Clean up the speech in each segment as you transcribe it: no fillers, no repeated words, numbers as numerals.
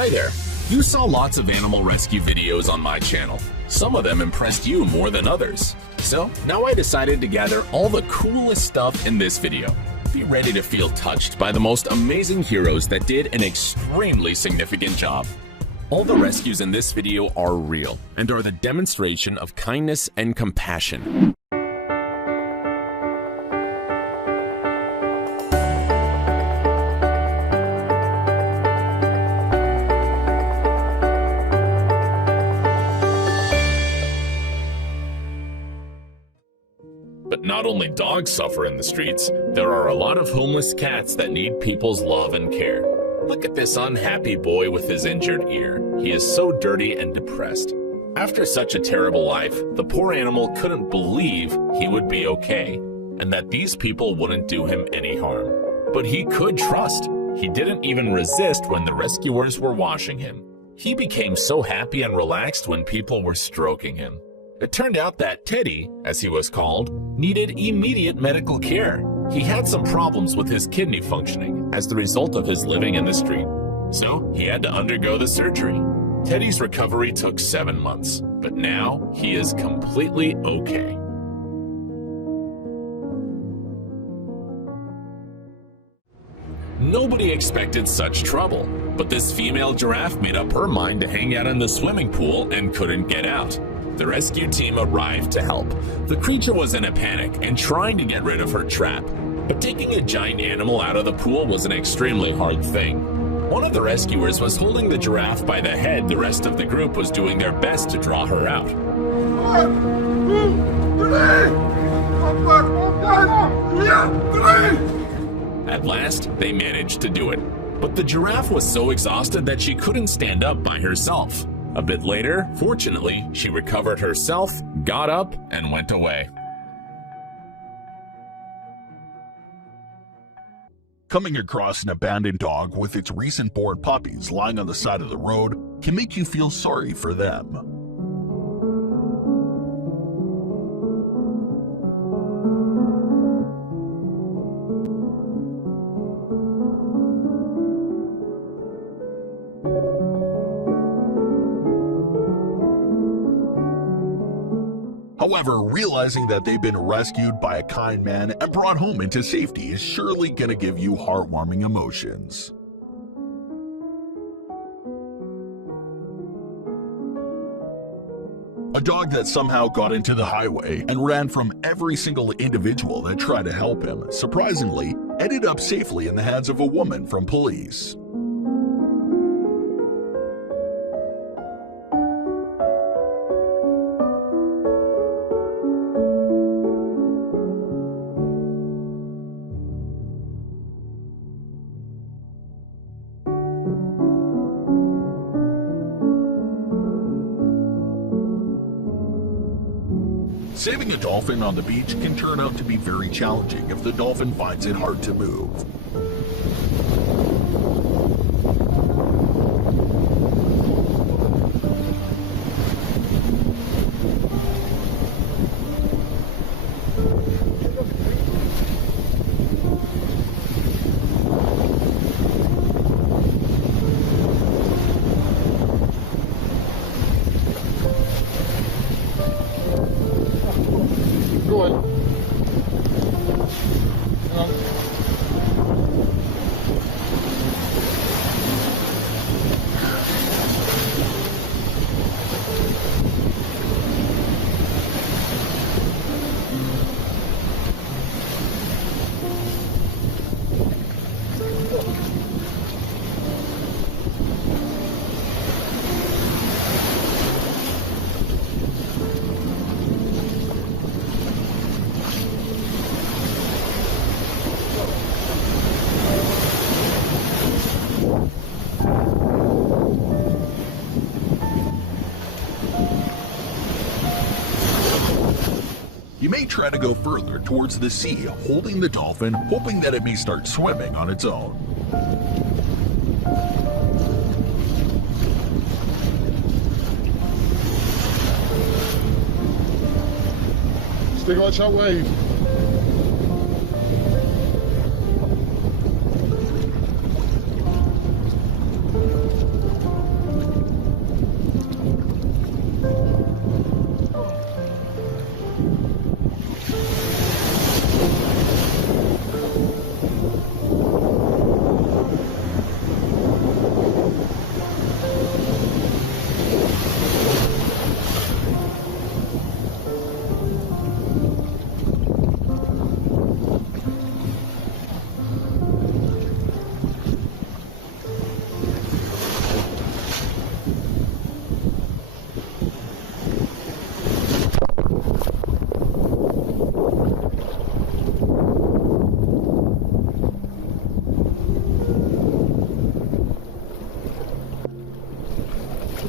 Hi there! You saw lots of animal rescue videos on my channel. Some of them impressed you more than others. So now I decided to gather all the coolest stuff in this video. Be ready to feel touched by the most amazing heroes that did an extremely significant job. All the rescues in this video are real and are the demonstration of kindness and compassion. But not only dogs suffer in the streets, there are a lot of homeless cats that need people's love and care. Look at this unhappy boy with his injured ear. He is so dirty and depressed. After such a terrible life, the poor animal couldn't believe he would be okay, and that these people wouldn't do him any harm. But he could trust. He didn't even resist when the rescuers were washing him. He became so happy and relaxed when people were stroking him. It turned out that Teddy, as he was called, needed immediate medical care. He had some problems with his kidney functioning as the result of his living in the street. So he had to undergo the surgery. Teddy's recovery took 7 months, but now he is completely okay. Nobody expected such trouble, but this female giraffe made up her mind to hang out in the swimming pool and couldn't get out. The rescue team arrived to help. The creature was in a panic and trying to get rid of her trap, but taking a giant animal out of the pool was an extremely hard thing. One of the rescuers was holding the giraffe by the head. The rest of the group was doing their best to draw her out. 1, 2, 3. At last, they managed to do it, but the giraffe was so exhausted that she couldn't stand up by herself. A bit later, fortunately, she recovered herself, got up, and went away. Coming across an abandoned dog with its recent born puppies lying on the side of the road can make you feel sorry for them. However, realizing that they've been rescued by a kind man and brought home into safety is surely gonna give you heartwarming emotions. A dog that somehow got into the highway and ran from every single individual that tried to help him, surprisingly, ended up safely in the hands of a woman from police. Saving a dolphin on the beach can turn out to be very challenging if the dolphin finds it hard to move. You may try to go further towards the sea, holding the dolphin, hoping that it may start swimming on its own. Stay watch that wave.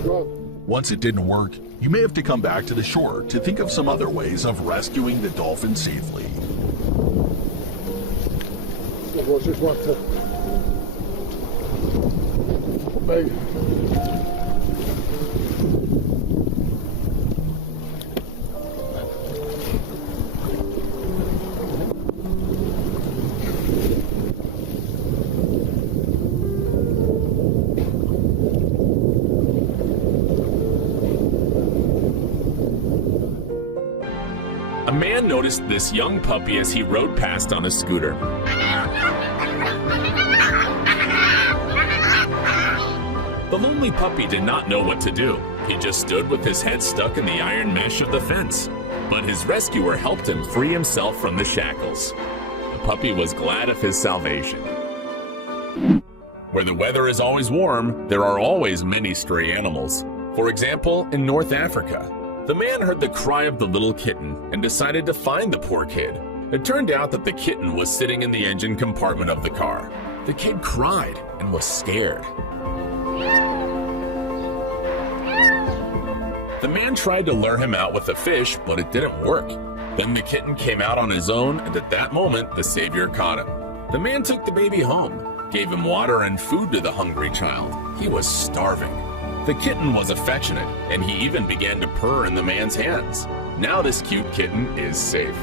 Go. Once it didn't work, you may have to come back to the shore to think of some other ways of rescuing the dolphin safely. So we'll just want to maybe. A man noticed this young puppy as he rode past on a scooter. The lonely puppy did not know what to do. He just stood with his head stuck in the iron mesh of the fence. But his rescuer helped him free himself from the shackles. The puppy was glad of his salvation. Where the weather is always warm, there are always many stray animals. For example, in North Africa, the man heard the cry of the little kitten and decided to find the poor kid. It turned out that the kitten was sitting in the engine compartment of the car. The kid cried and was scared. The man tried to lure him out with a fish, but it didn't work. Then the kitten came out on his own, and at that moment, the savior caught him. The man took the baby home, gave him water and food to the hungry child. He was starving. The kitten was affectionate, and he even began to purr in the man's hands. Now this cute kitten is safe.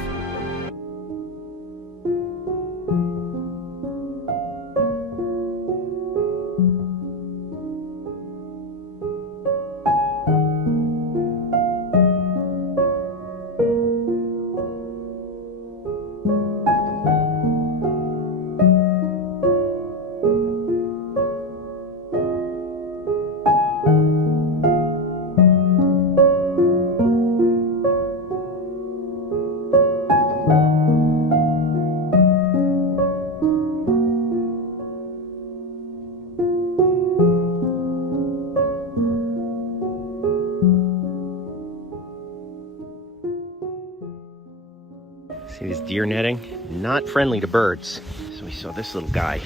See this deer netting? Not friendly to birds. So we saw this little guy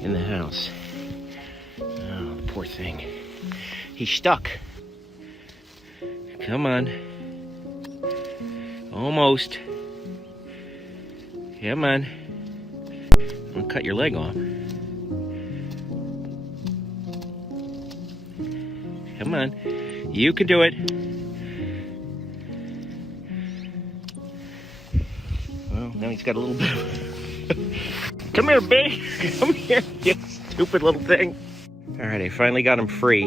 in the house. Oh, the poor thing. He's stuck. Come on. Almost. Come on. I'm gonna cut your leg off. Come on. You can do it. Well, now he's got a little bit of... Come here, babe. Come here, you stupid little thing. All right, I finally got him free.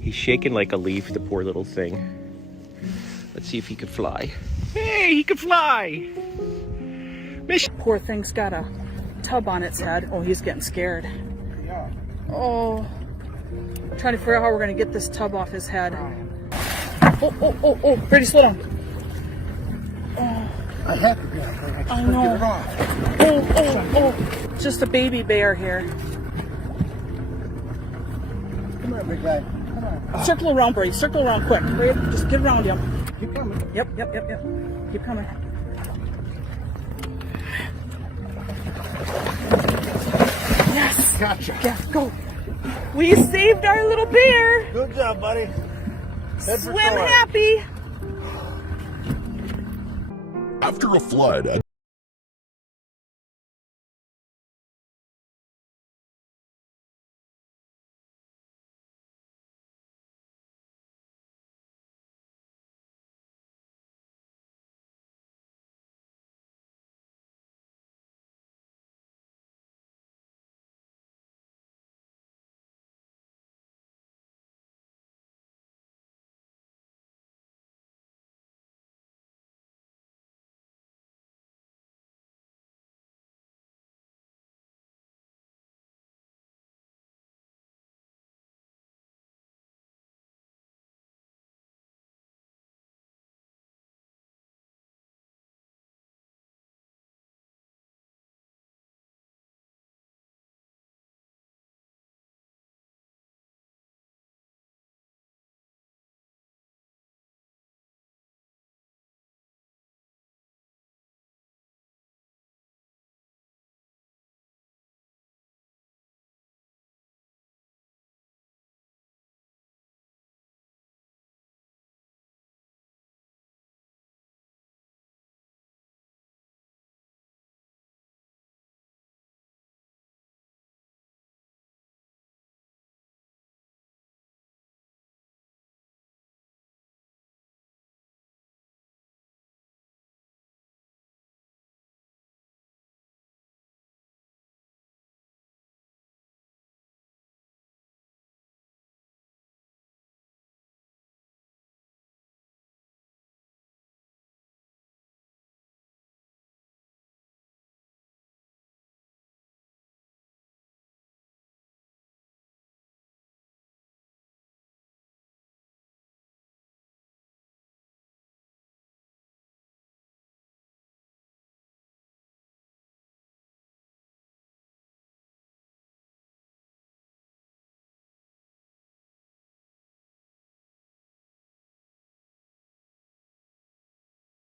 He's shaking like a leaf, the poor little thing. Let's see if he can fly. Hey, he can fly! Poor thing's got a tub on its head. Oh, he's getting scared. Oh, trying to figure out how we're going to get this tub off his head. Oh, Brady, slow down. Oh. I have to get it. I know. Get it off. Oh. Just a baby bear here. Come here, big guy. Come on. Circle around, Brady. Circle around quick. Brady, just get around him. Keep coming. Yep. Keep coming. Yes. Gotcha. Yeah, go. We saved our little bear. Good job, buddy. Head for Swim shore. happy. After a flood,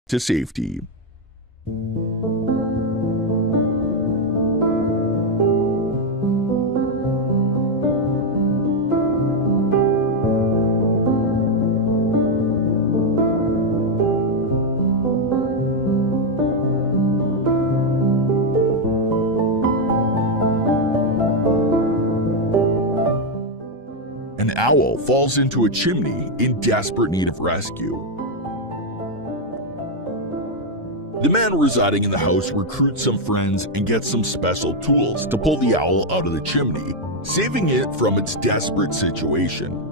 to safety. An owl falls into a chimney in desperate need of rescue. The man residing in the house recruits some friends and gets some special tools to pull the owl out of the chimney, saving it from its desperate situation.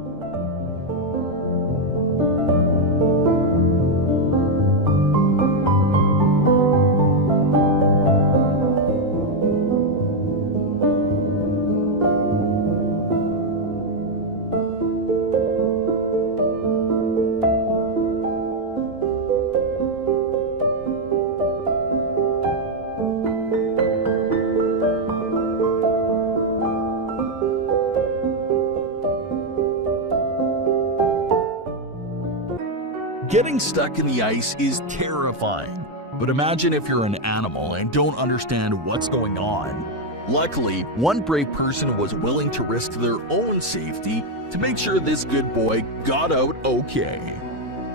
Getting stuck in the ice is terrifying, but imagine if you're an animal and don't understand what's going on. Luckily, one brave person was willing to risk their own safety to make sure this good boy got out okay.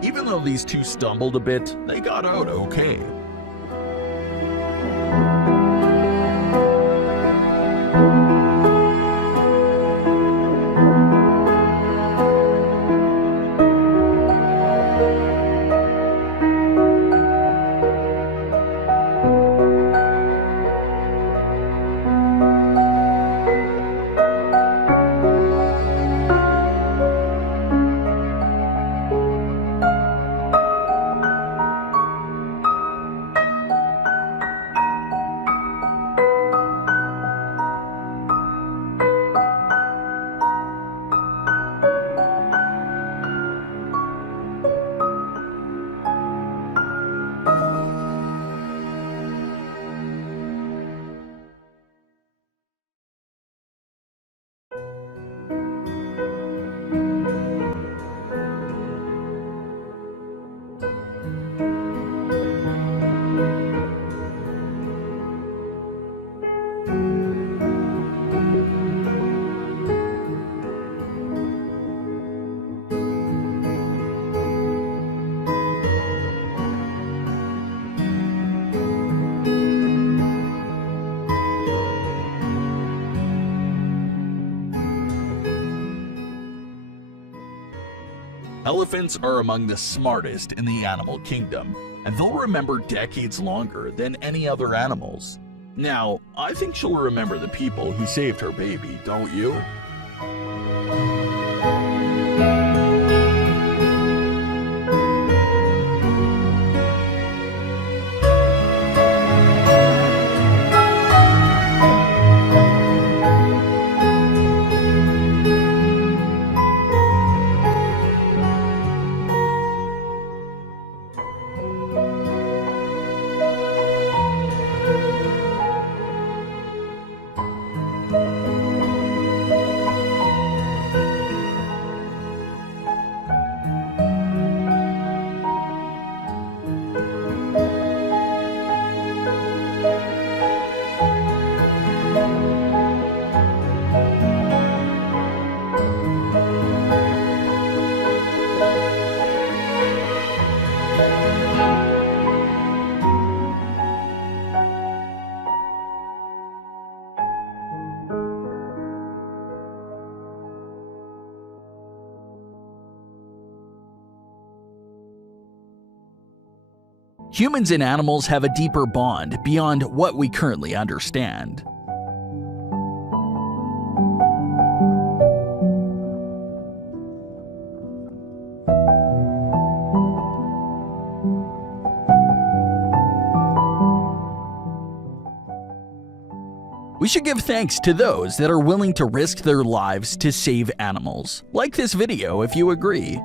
Even though these two stumbled a bit, they got out okay. Elephants are among the smartest in the animal kingdom, and they'll remember decades longer than any other animals. Now, I think she'll remember the people who saved her baby, don't you? Humans and animals have a deeper bond beyond what we currently understand. We should give thanks to those that are willing to risk their lives to save animals. Like this video if you agree.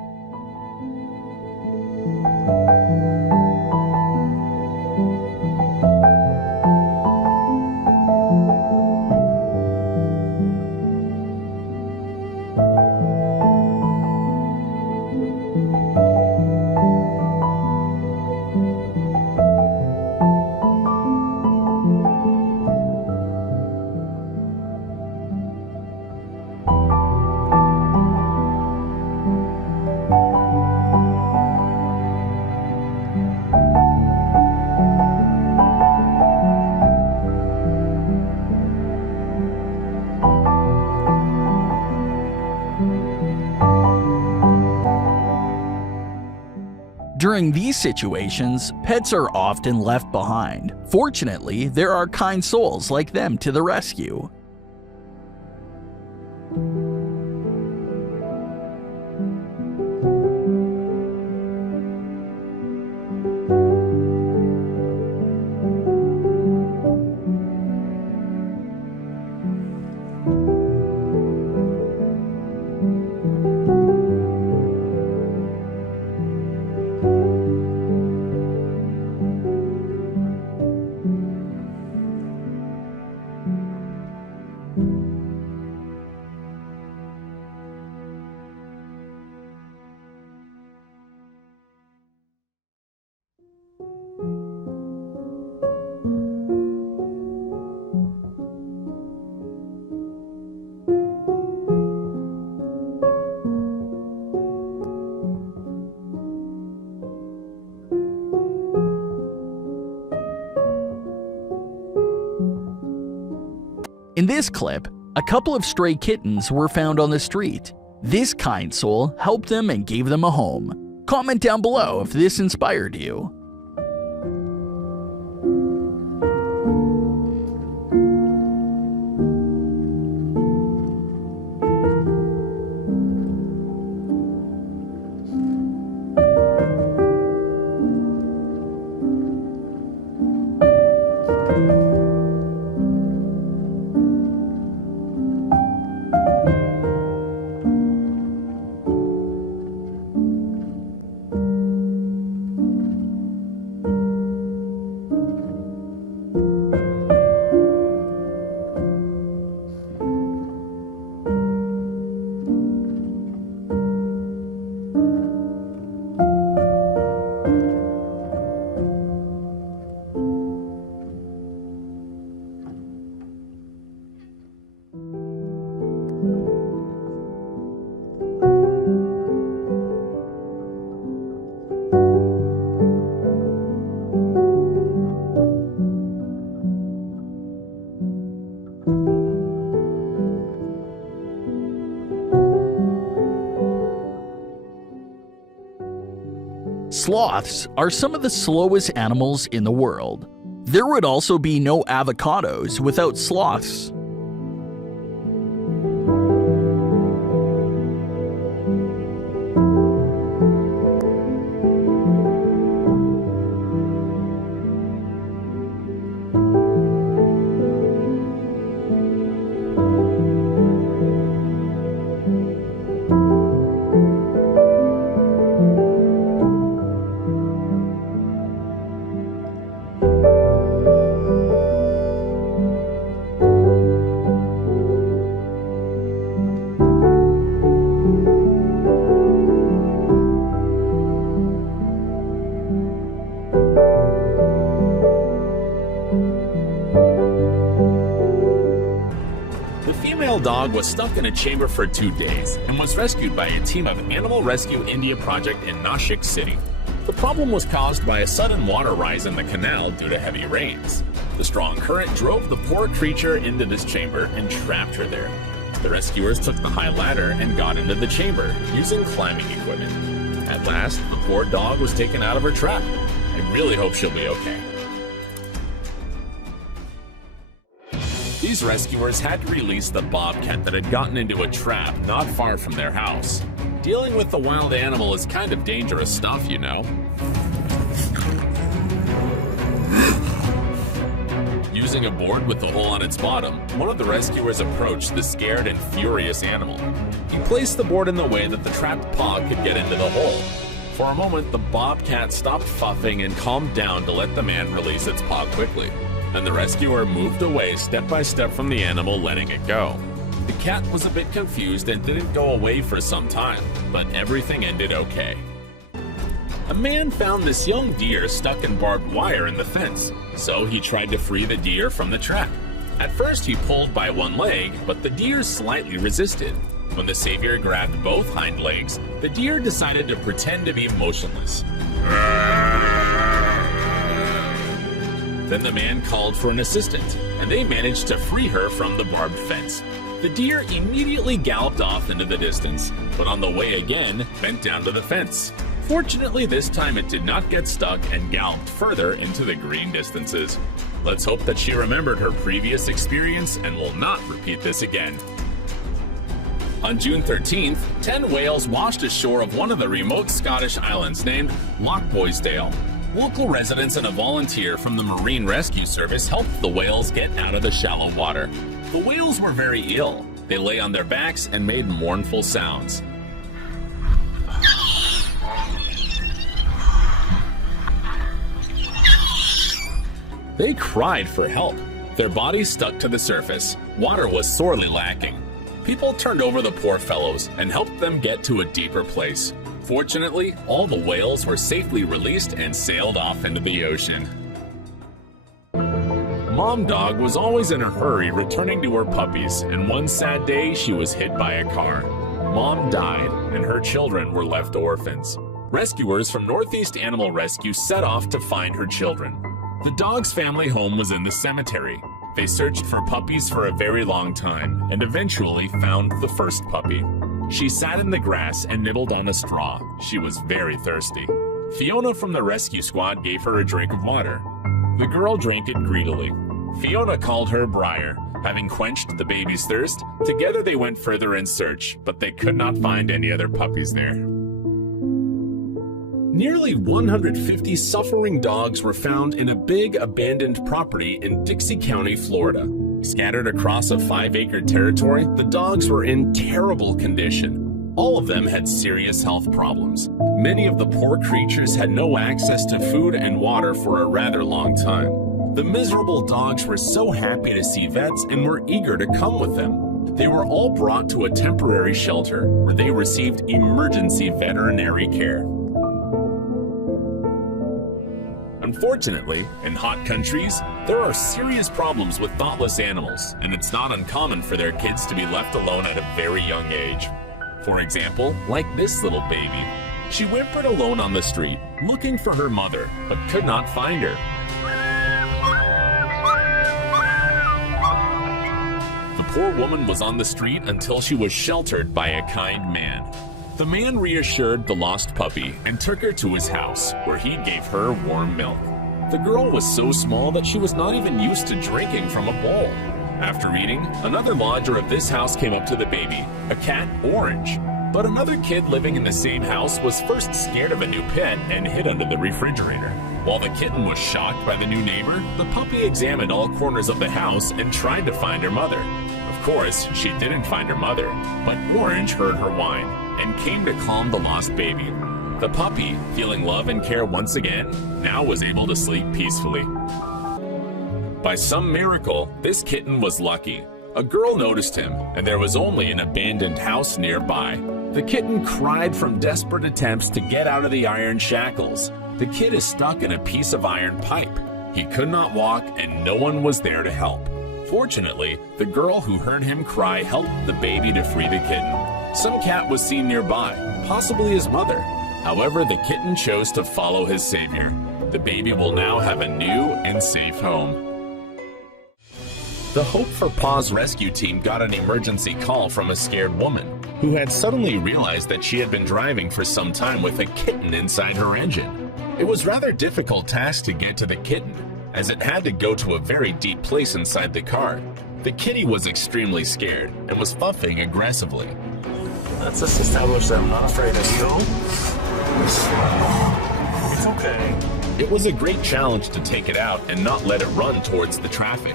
During these situations, pets are often left behind. Fortunately, there are kind souls like them to the rescue. In this clip, a couple of stray kittens were found on the street. This kind soul helped them and gave them a home. Comment down below if this inspired you. Sloths are some of the slowest animals in the world. There would also be no avocados without sloths. The dog was stuck in a chamber for 2 days and was rescued by a team of Animal Rescue India Project in Nashik City. The problem was caused by a sudden water rise in the canal due to heavy rains. The strong current drove the poor creature into this chamber and trapped her there. The rescuers took the high ladder and got into the chamber using climbing equipment. At last, the poor dog was taken out of her trap. I really hope she'll be okay. These rescuers had to release the bobcat that had gotten into a trap not far from their house. Dealing with the wild animal is kind of dangerous stuff, you know. Using a board with the hole on its bottom, one of the rescuers approached the scared and furious animal. He placed the board in the way that the trapped paw could get into the hole. For a moment, the bobcat stopped fuffing and calmed down to let the man release its paw quickly. Then the rescuer moved away step by step from the animal, letting it go. The cat was a bit confused and didn't go away for some time, but everything ended okay. A man found this young deer stuck in barbed wire in the fence, so he tried to free the deer from the trap. At first he pulled by one leg, but the deer slightly resisted. When the savior grabbed both hind legs, the deer decided to pretend to be motionless. Then the man called for an assistant, and they managed to free her from the barbed fence. The deer immediately galloped off into the distance, but on the way again, bent down to the fence. Fortunately, this time it did not get stuck and galloped further into the green distances. Let's hope that she remembered her previous experience and will not repeat this again. On June 13th, 10 whales washed ashore of one of the remote Scottish islands named Loch Boysdale. Local residents and a volunteer from the Marine Rescue Service helped the whales get out of the shallow water. The whales were very ill. They lay on their backs and made mournful sounds. They cried for help. Their bodies stuck to the surface. Water was sorely lacking. People turned over the poor fellows and helped them get to a deeper place. Fortunately, all the whales were safely released and sailed off into the ocean. Mom Dog was always in a hurry returning to her puppies, and one sad day she was hit by a car. Mom died, and her children were left orphans. Rescuers from Northeast Animal Rescue set off to find her children. The dog's family home was in the cemetery. They searched for puppies for a very long time and eventually found the first puppy. She sat in the grass and nibbled on a straw. She was very thirsty. Fiona from the rescue squad gave her a drink of water. The girl drank it greedily. Fiona called her Briar. Having quenched the baby's thirst, together they went further in search, but they could not find any other puppies there. Nearly 150 suffering dogs were found in a big abandoned property in Dixie County, Florida. Scattered across a 5-acre territory, the dogs were in terrible condition. All of them had serious health problems. Many of the poor creatures had no access to food and water for a rather long time. The miserable dogs were so happy to see vets and were eager to come with them. They were all brought to a temporary shelter where they received emergency veterinary care. Unfortunately, in hot countries, there are serious problems with thoughtless animals, and it's not uncommon for their kids to be left alone at a very young age. For example, like this little baby. She whimpered alone on the street, looking for her mother, but could not find her. The poor woman was on the street until she was sheltered by a kind man. The man reassured the lost puppy and took her to his house, where he gave her warm milk. The girl was so small that she was not even used to drinking from a bowl. After eating, another lodger of this house came up to the baby, a cat, Orange. But another kid living in the same house was first scared of a new pet and hid under the refrigerator. While the kitten was shocked by the new neighbor, the puppy examined all corners of the house and tried to find her mother. Of course, she didn't find her mother, but Orange heard her whine and came to calm the lost baby. The puppy, feeling love and care once again, now was able to sleep peacefully. By some miracle, this kitten was lucky. A girl noticed him, and there was only an abandoned house nearby. The kitten cried from desperate attempts to get out of the iron shackles. The kid is stuck in a piece of iron pipe. He could not walk, and no one was there to help. Fortunately, the girl who heard him cry helped the baby to free the kitten. Some cat was seen nearby, possibly his mother. However, the kitten chose to follow his savior. The baby will now have a new and safe home. The Hope for Paws rescue team got an emergency call from a scared woman who had suddenly realized that she had been driving for some time with a kitten inside her engine. It was a rather difficult task to get to the kitten, as it had to go to a very deep place inside the car. The kitty was extremely scared and was puffing aggressively. Let's just establish that I'm not afraid of you. It's okay. It was a great challenge to take it out and not let it run towards the traffic.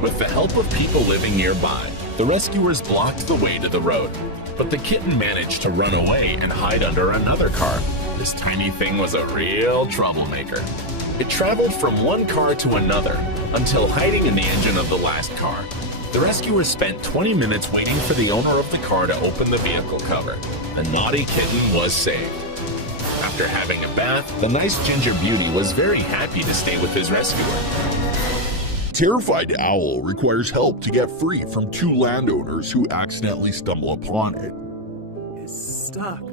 With the help of people living nearby, the rescuers blocked the way to the road. But the kitten managed to run away and hide under another car. This tiny thing was a real troublemaker. It traveled from one car to another until hiding in the engine of the last car. The rescuers spent 20 minutes waiting for the owner of the car to open the vehicle cover. The naughty kitten was saved. After having a bath, the nice ginger beauty was very happy to stay with his rescuer. Terrified owl requires help to get free from 2 landowners who accidentally stumble upon it. It's stuck.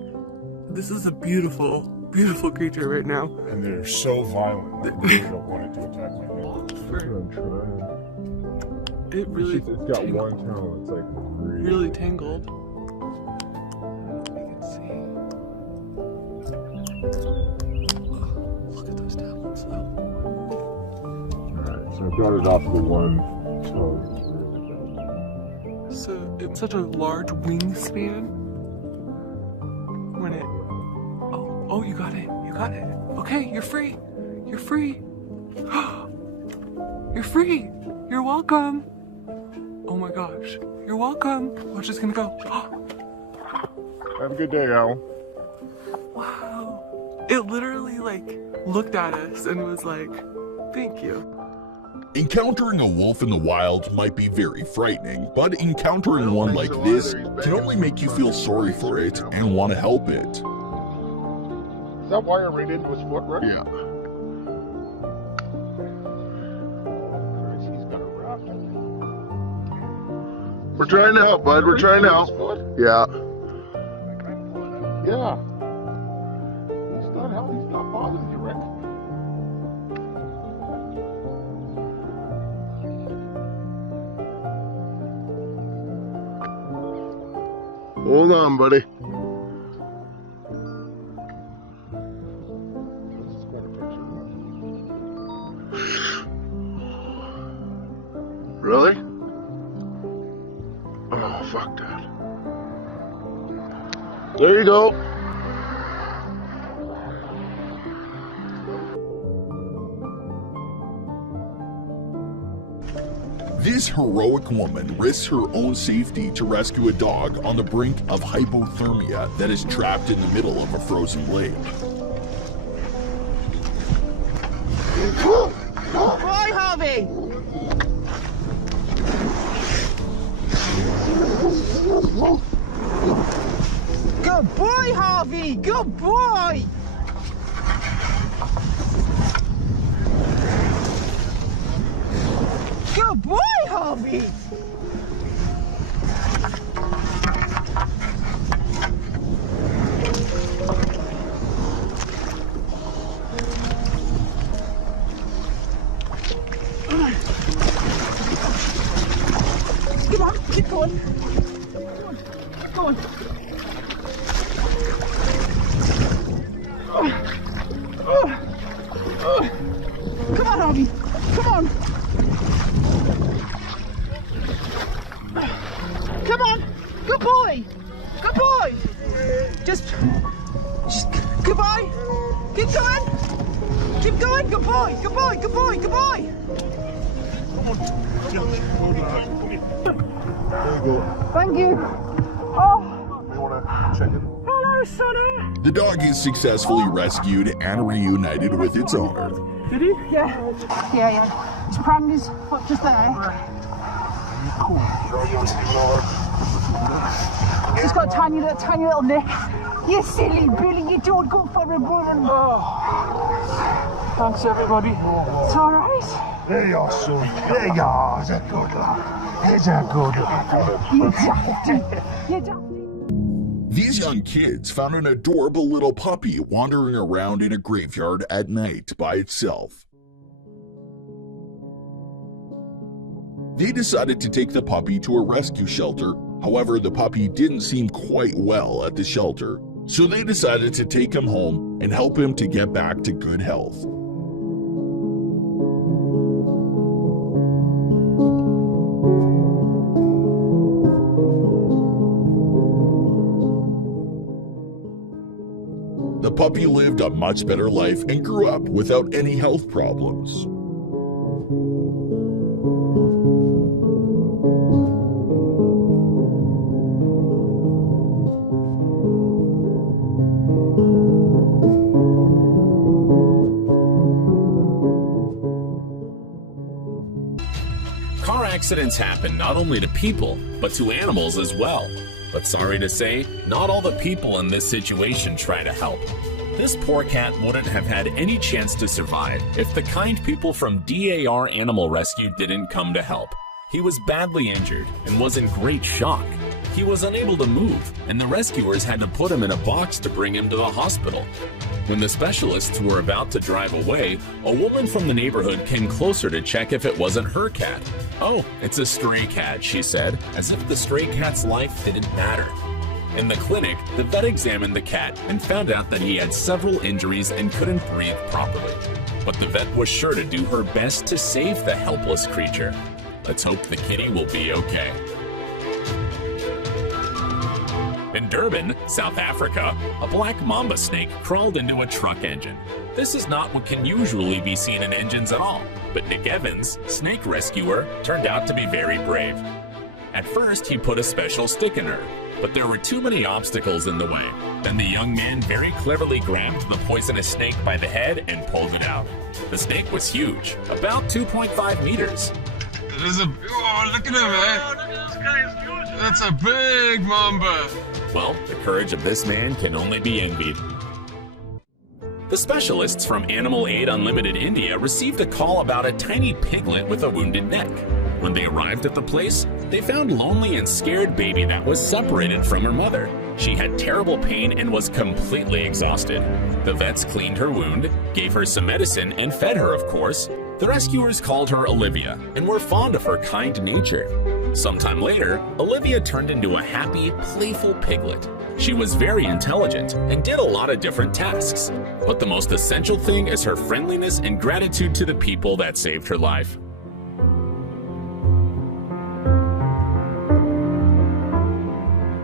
This is a beautiful, beautiful creature right now. And they're so violent that there's no point to attack my dog. I'm trying. It really... It's got one tail that's like really tangled. You started off the one. So it's such a large wingspan. When it. Oh, you got it. You got it. Okay, you're free. You're free. You're free. You're welcome. Oh my gosh. You're welcome. Watch, it's gonna go. Have a good day, Al. Wow. It literally like looked at us and was like, thank you. Encountering a wolf in the wild might be very frightening, but encountering one like this can only make you feel sorry for it and want to help it. Is that wire right into his foot, right? Yeah. He's got a wrap. We're trying to help, bud. We're trying to help. Yeah. Yeah. He's not bothering you, Rick. Hold on, buddy. Really? Oh, fuck that. There you go. This heroic woman risks her own safety to rescue a dog on the brink of hypothermia that is trapped in the middle of a frozen lake. Boy, Harvey! Good boy, Harvey! Good boy! Good boy, Harvey! Come on, keep going. Go on. Come on, Harvey. Come on. Come on. Good boy. Good boy. Just goodbye. Keep going. Keep going. Good boy. Good boy. Good boy. Good boy. There you go. Thank you. Oh. You want to check it? Hello, Sonny. The dog is successfully rescued and reunited with its owner. Did he? Yeah. His prong is just there. Cool. He's got a tiny little neck. You silly Billy, you don't go for a bullet. Oh. Thanks, everybody. It's all right. There you are, son. There you are. He's a good lad. He's a good lad. You daffy. You daffy. These young kids found an adorable little puppy wandering around in a graveyard at night by itself. They decided to take the puppy to a rescue shelter. However, the puppy didn't seem quite well at the shelter, so they decided to take him home and help him to get back to good health. The puppy lived a much better life and grew up without any health problems. Car accidents happen not only to people, but to animals as well. But sorry to say, not all the people in this situation try to help. This poor cat wouldn't have had any chance to survive if the kind people from DAR Animal Rescue didn't come to help. He was badly injured and was in great shock. He was unable to move, and the rescuers had to put him in a box to bring him to the hospital. When the specialists were about to drive away, a woman from the neighborhood came closer to check if it wasn't her cat. "Oh, it's a stray cat," she said, as if the stray cat's life didn't matter. In the clinic, the vet examined the cat and found out that he had several injuries and couldn't breathe properly. But the vet was sure to do her best to save the helpless creature. Let's hope the kitty will be okay. In Durban, South Africa, a black mamba snake crawled into a truck engine. This is not what can usually be seen in engines at all, but Nick Evans, snake rescuer, turned out to be very brave. At first, he put a special stick in her, but there were too many obstacles in the way. Then the young man very cleverly grabbed the poisonous snake by the head and pulled it out. The snake was huge, about 2.5 meters. There's a... Oh, look at him, man. Oh, look at this guy, it's huge. That's a big mamba. Well, the courage of this man can only be envied. The specialists from Animal Aid Unlimited India received a call about a tiny piglet with a wounded neck. When they arrived at the place, they found a lonely and scared baby that was separated from her mother. She had terrible pain and was completely exhausted. The vets cleaned her wound, gave her some medicine, and fed her, of course. The rescuers called her Olivia and were fond of her kind nature. Sometime later, Olivia turned into a happy, playful piglet. She was very intelligent and did a lot of different tasks. But the most essential thing is her friendliness and gratitude to the people that saved her life.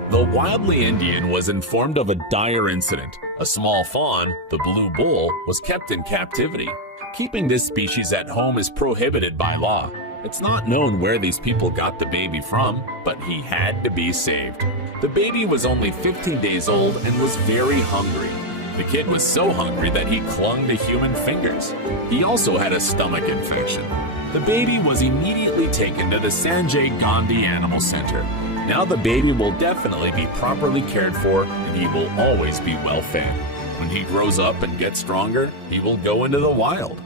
The wildly Indian was informed of a dire incident. A small fawn, the blue bull, was kept in captivity. Keeping this species at home is prohibited by law. It's not known where these people got the baby from, but he had to be saved. The baby was only 15 days old and was very hungry. The kid was so hungry that he clung to human fingers. He also had a stomach infection. The baby was immediately taken to the Sanjay Gandhi Animal Center. Now the baby will definitely be properly cared for and he will always be well fed. When he grows up and gets stronger, he will go into the wild.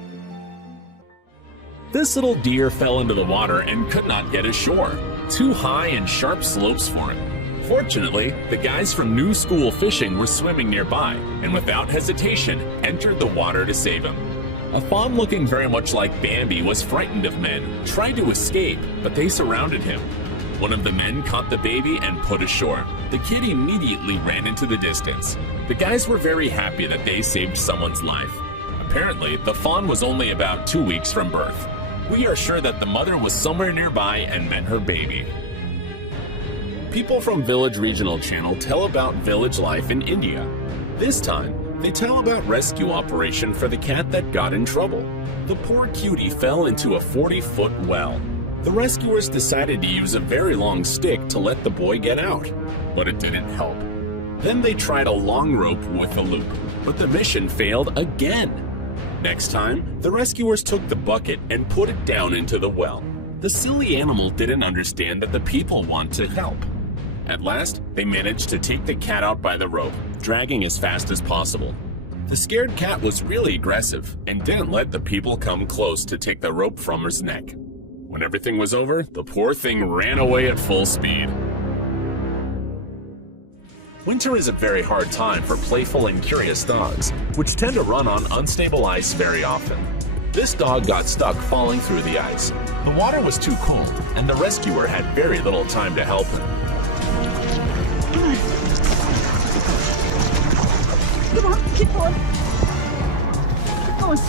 This little deer fell into the water and could not get ashore. Too high and sharp slopes for him. Fortunately, the guys from New School Fishing were swimming nearby and without hesitation entered the water to save him. A fawn looking very much like Bambi was frightened of men, tried to escape, but they surrounded him. One of the men caught the baby and put ashore. The kid immediately ran into the distance. The guys were very happy that they saved someone's life. Apparently, the fawn was only about 2 weeks from birth. We are sure that the mother was somewhere nearby and met her baby. People from Village Regional Channel tell about village life in India. This time, they tell about rescue operation for the cat that got in trouble. The poor cutie fell into a 40-foot well. The rescuers decided to use a very long stick to let the boy get out, but it didn't help. Then they tried a long rope with a loop, but the mission failed again. Next time, the rescuers took the bucket and put it down into the well. The silly animal didn't understand that the people want to help. At last, they managed to take the cat out by the rope, dragging as fast as possible. The scared cat was really aggressive and didn't let the people come close to take the rope from his neck. When everything was over, the poor thing ran away at full speed. Winter is a very hard time for playful and curious dogs, which tend to run on unstable ice very often. This dog got stuck falling through the ice. The water was too cold, and the rescuer had very little time to help him. Come on, keep going. Keep going.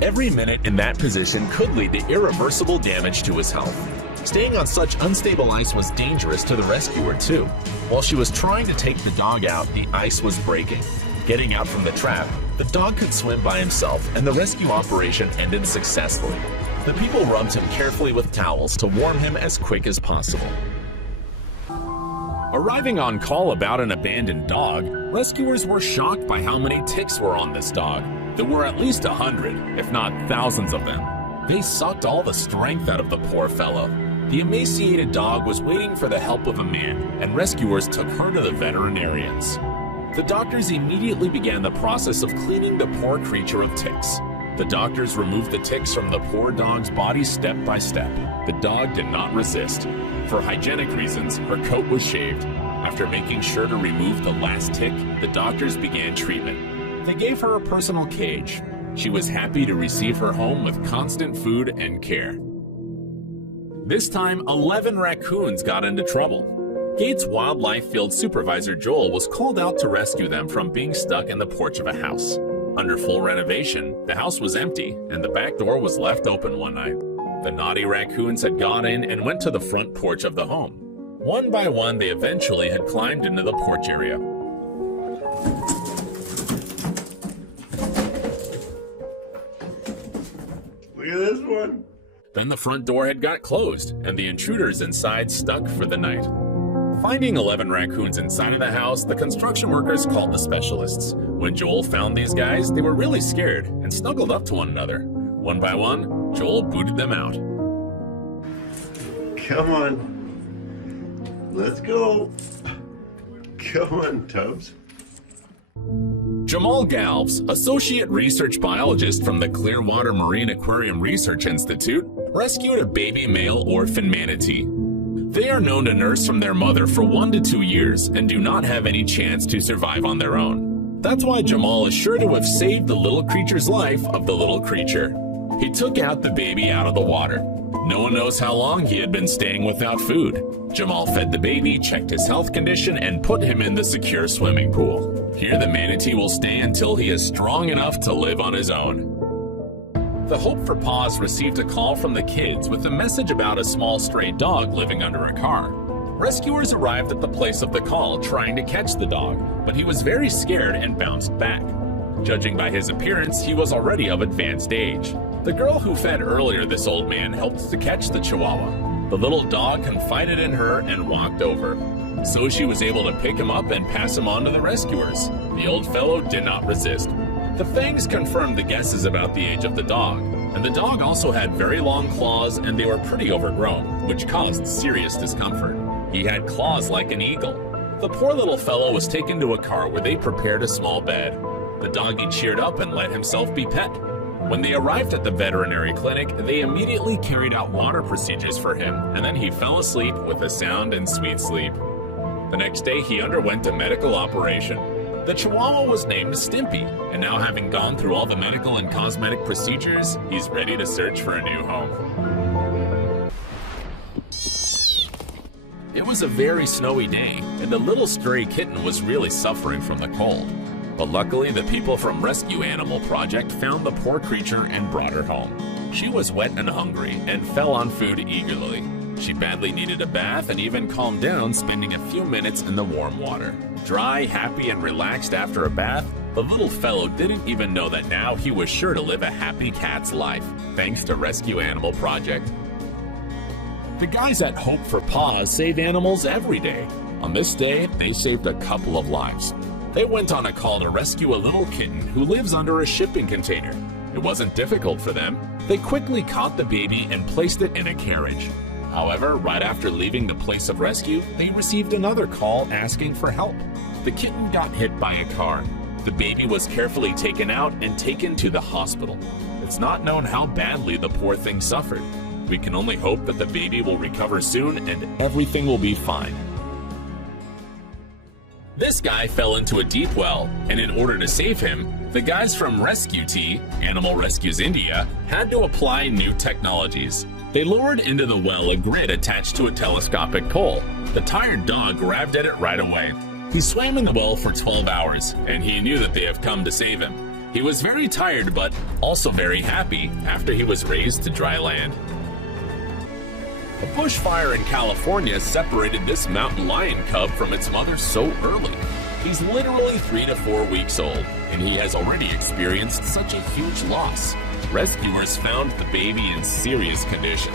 Every minute in that position could lead to irreversible damage to his health. Staying on such unstable ice was dangerous to the rescuer too. While she was trying to take the dog out, the ice was breaking. Getting out from the trap, the dog could swim by himself and the rescue operation ended successfully. The people rubbed him carefully with towels to warm him as quick as possible. Arriving on call about an abandoned dog, rescuers were shocked by how many ticks were on this dog. There were at least 100, if not thousands of them. They sucked all the strength out of the poor fellow. The emaciated dog was waiting for the help of a man, and rescuers took her to the veterinarians. The doctors immediately began the process of cleaning the poor creature of ticks. The doctors removed the ticks from the poor dog's body step by step. The dog did not resist. For hygienic reasons, her coat was shaved. After making sure to remove the last tick, the doctors began treatment. They gave her a personal cage. She was happy to receive her home with constant food and care. This time, 11 raccoons got into trouble. Gates Wildlife Field Supervisor Joel was called out to rescue them from being stuck in the porch of a house. Under full renovation, the house was empty and the back door was left open one night. The naughty raccoons had got in and went to the front porch of the home. One by one, they eventually had climbed into the porch area. Look at this one. Then the front door had got closed and the intruders inside stuck for the night. Finding 11 raccoons inside of the house, the construction workers called the specialists. When Joel found these guys, they were really scared and snuggled up to one another. One by one, Joel booted them out. Come on. Let's go. Come on, Tubbs. Jamal Galves, associate research biologist from the Clearwater Marine Aquarium Research Institute, rescued a baby male orphan manatee. They are known to nurse from their mother for 1 to 2 years and do not have any chance to survive on their own. That's why Jamal is sure to have saved the little creature's life of the little creature. He took out the baby out of the water. No one knows how long he had been staying without food. Jamal fed the baby, checked his health condition, and put him in the secure swimming pool. Here the manatee will stay until he is strong enough to live on his own. The Hope for Paws received a call from the kids with a message about a small stray dog living under a car. Rescuers arrived at the place of the call trying to catch the dog, but he was very scared and bounced back. Judging by his appearance, he was already of advanced age. The girl who fed earlier this old man helped to catch the chihuahua. The little dog confided in her and walked over. So she was able to pick him up and pass him on to the rescuers. The old fellow did not resist. The fangs confirmed the guesses about the age of the dog, and the dog also had very long claws and they were pretty overgrown, which caused serious discomfort. He had claws like an eagle. The poor little fellow was taken to a car where they prepared a small bed. The doggy cheered up and let himself be pet. When they arrived at the veterinary clinic, they immediately carried out water procedures for him, and then he fell asleep with a sound and sweet sleep. The next day, he underwent a medical operation. The Chihuahua was named Stimpy, and now having gone through all the medical and cosmetic procedures, he's ready to search for a new home. It was a very snowy day, and the little stray kitten was really suffering from the cold. But luckily, the people from Rescue Animal Project found the poor creature and brought her home. She was wet and hungry and fell on food eagerly. She badly needed a bath and even calmed down, spending a few minutes in the warm water. Dry, happy, and relaxed after a bath, the little fellow didn't even know that now he was sure to live a happy cat's life, thanks to Rescue Animal Project. The guys at Hope for Paws save animals every day. On this day, they saved a couple of lives. They went on a call to rescue a little kitten who lives under a shipping container. It wasn't difficult for them. They quickly caught the baby and placed it in a carriage. However, right after leaving the place of rescue, they received another call asking for help. The kitten got hit by a car. The baby was carefully taken out and taken to the hospital. It's not known how badly the poor thing suffered. We can only hope that the baby will recover soon and everything will be fine. This guy fell into a deep well, and in order to save him, the guys from Rescue T, Animal Rescues India, had to apply new technologies. They lowered into the well a grid attached to a telescopic pole. The tired dog grabbed at it right away. He swam in the well for 12 hours, and he knew that they have come to save him. He was very tired, but also very happy after he was raised to dry land. A bushfire in California separated this mountain lion cub from its mother so early. He's literally 3 to 4 weeks old, and he has already experienced such a huge loss. Rescuers found the baby in serious condition.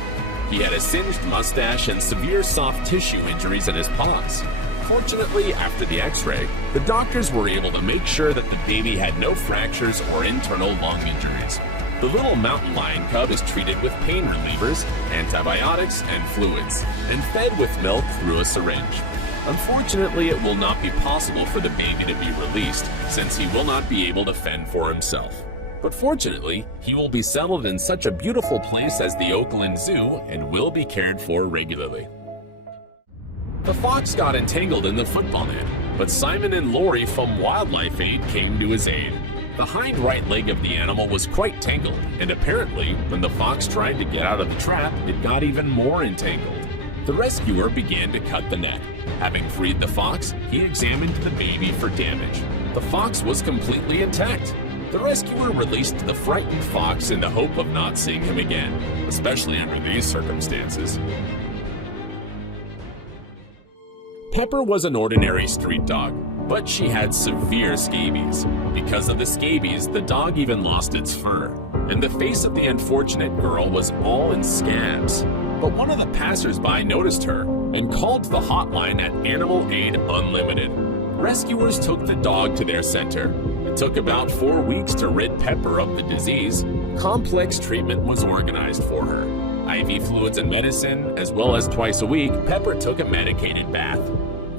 He had a singed mustache and severe soft tissue injuries in his paws. Fortunately, after the x-ray, the doctors were able to make sure that the baby had no fractures or internal lung injuries. The little mountain lion cub is treated with pain relievers, antibiotics, and fluids, and fed with milk through a syringe. Unfortunately, it will not be possible for the baby to be released, since he will not be able to fend for himself. But fortunately, he will be settled in such a beautiful place as the Oakland Zoo and will be cared for regularly. The fox got entangled in the football net, but Simon and Lori from Wildlife Aid came to his aid. The hind right leg of the animal was quite tangled, and apparently, when the fox tried to get out of the trap, it got even more entangled. The rescuer began to cut the net. Having freed the fox, he examined the baby for damage. The fox was completely intact. The rescuer released the frightened fox in the hope of not seeing him again, especially under these circumstances. Pepper was an ordinary street dog, but she had severe scabies. Because of the scabies, the dog even lost its fur, and the face of the unfortunate girl was all in scabs. But one of the passers-by noticed her and called the hotline at Animal Aid Unlimited. Rescuers took the dog to their center. It took about 4 weeks to rid Pepper of the disease. Complex treatment was organized for her. IV fluids and medicine, as well as twice a week, Pepper took a medicated bath.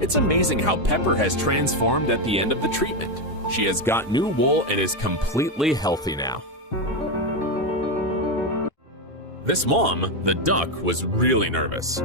It's amazing how Pepper has transformed at the end of the treatment. She has got new wool and is completely healthy now. This mom, the duck, was really nervous.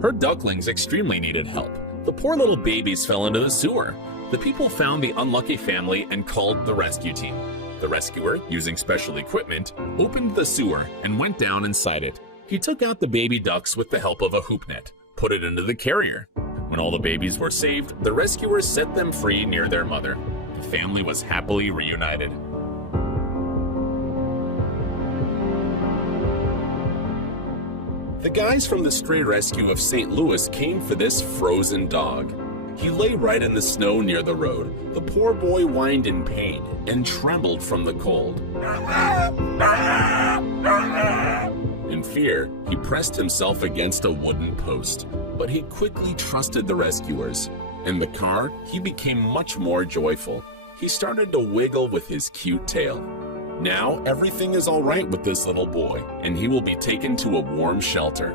Her ducklings extremely needed help. The poor little babies fell into the sewer. The people found the unlucky family and called the rescue team. The rescuer, using special equipment, opened the sewer and went down inside it. He took out the baby ducks with the help of a hoop net, put it into the carrier. When all the babies were saved, the rescuers set them free near their mother. The family was happily reunited. The guys from the stray rescue of St. Louis came for this frozen dog. He lay right in the snow near the road. The poor boy whined in pain and trembled from the cold. In fear, he pressed himself against a wooden post, but he quickly trusted the rescuers. In the car, he became much more joyful. He started to wiggle with his cute tail. Now, everything is all right with this little boy, and he will be taken to a warm shelter.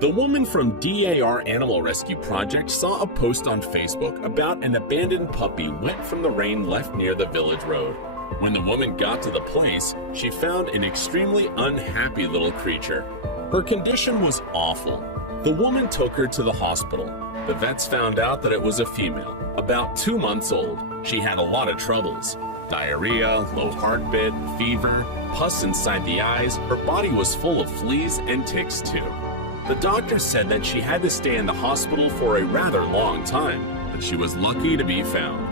The woman from DAR Animal Rescue Project saw a post on Facebook about an abandoned puppy wet from the rain left near the village road. When the woman got to the place, she found an extremely unhappy little creature. Her condition was awful. The woman took her to the hospital. The vets found out that it was a female, about 2 months old. She had a lot of troubles. Diarrhea, low heartbeat, fever, pus inside the eyes. Her body was full of fleas and ticks too. The doctor said that she had to stay in the hospital for a rather long time, but she was lucky to be found.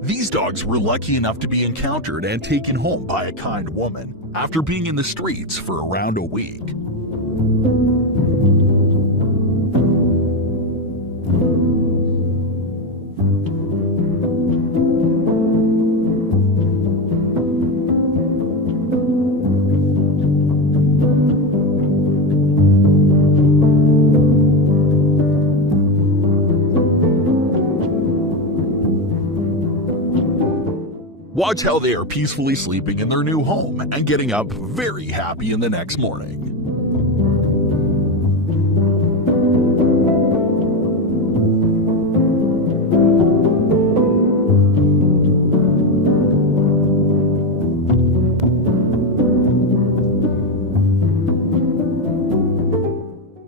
These dogs were lucky enough to be encountered and taken home by a kind woman after being in the streets for around a week. Watch how they are peacefully sleeping in their new home and getting up very happy in the next morning.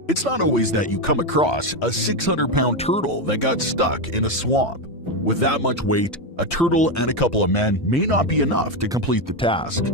It's not always that you come across a 600-pound turtle that got stuck in a swamp. With that much weight, a turtle and a couple of men may not be enough to complete the task.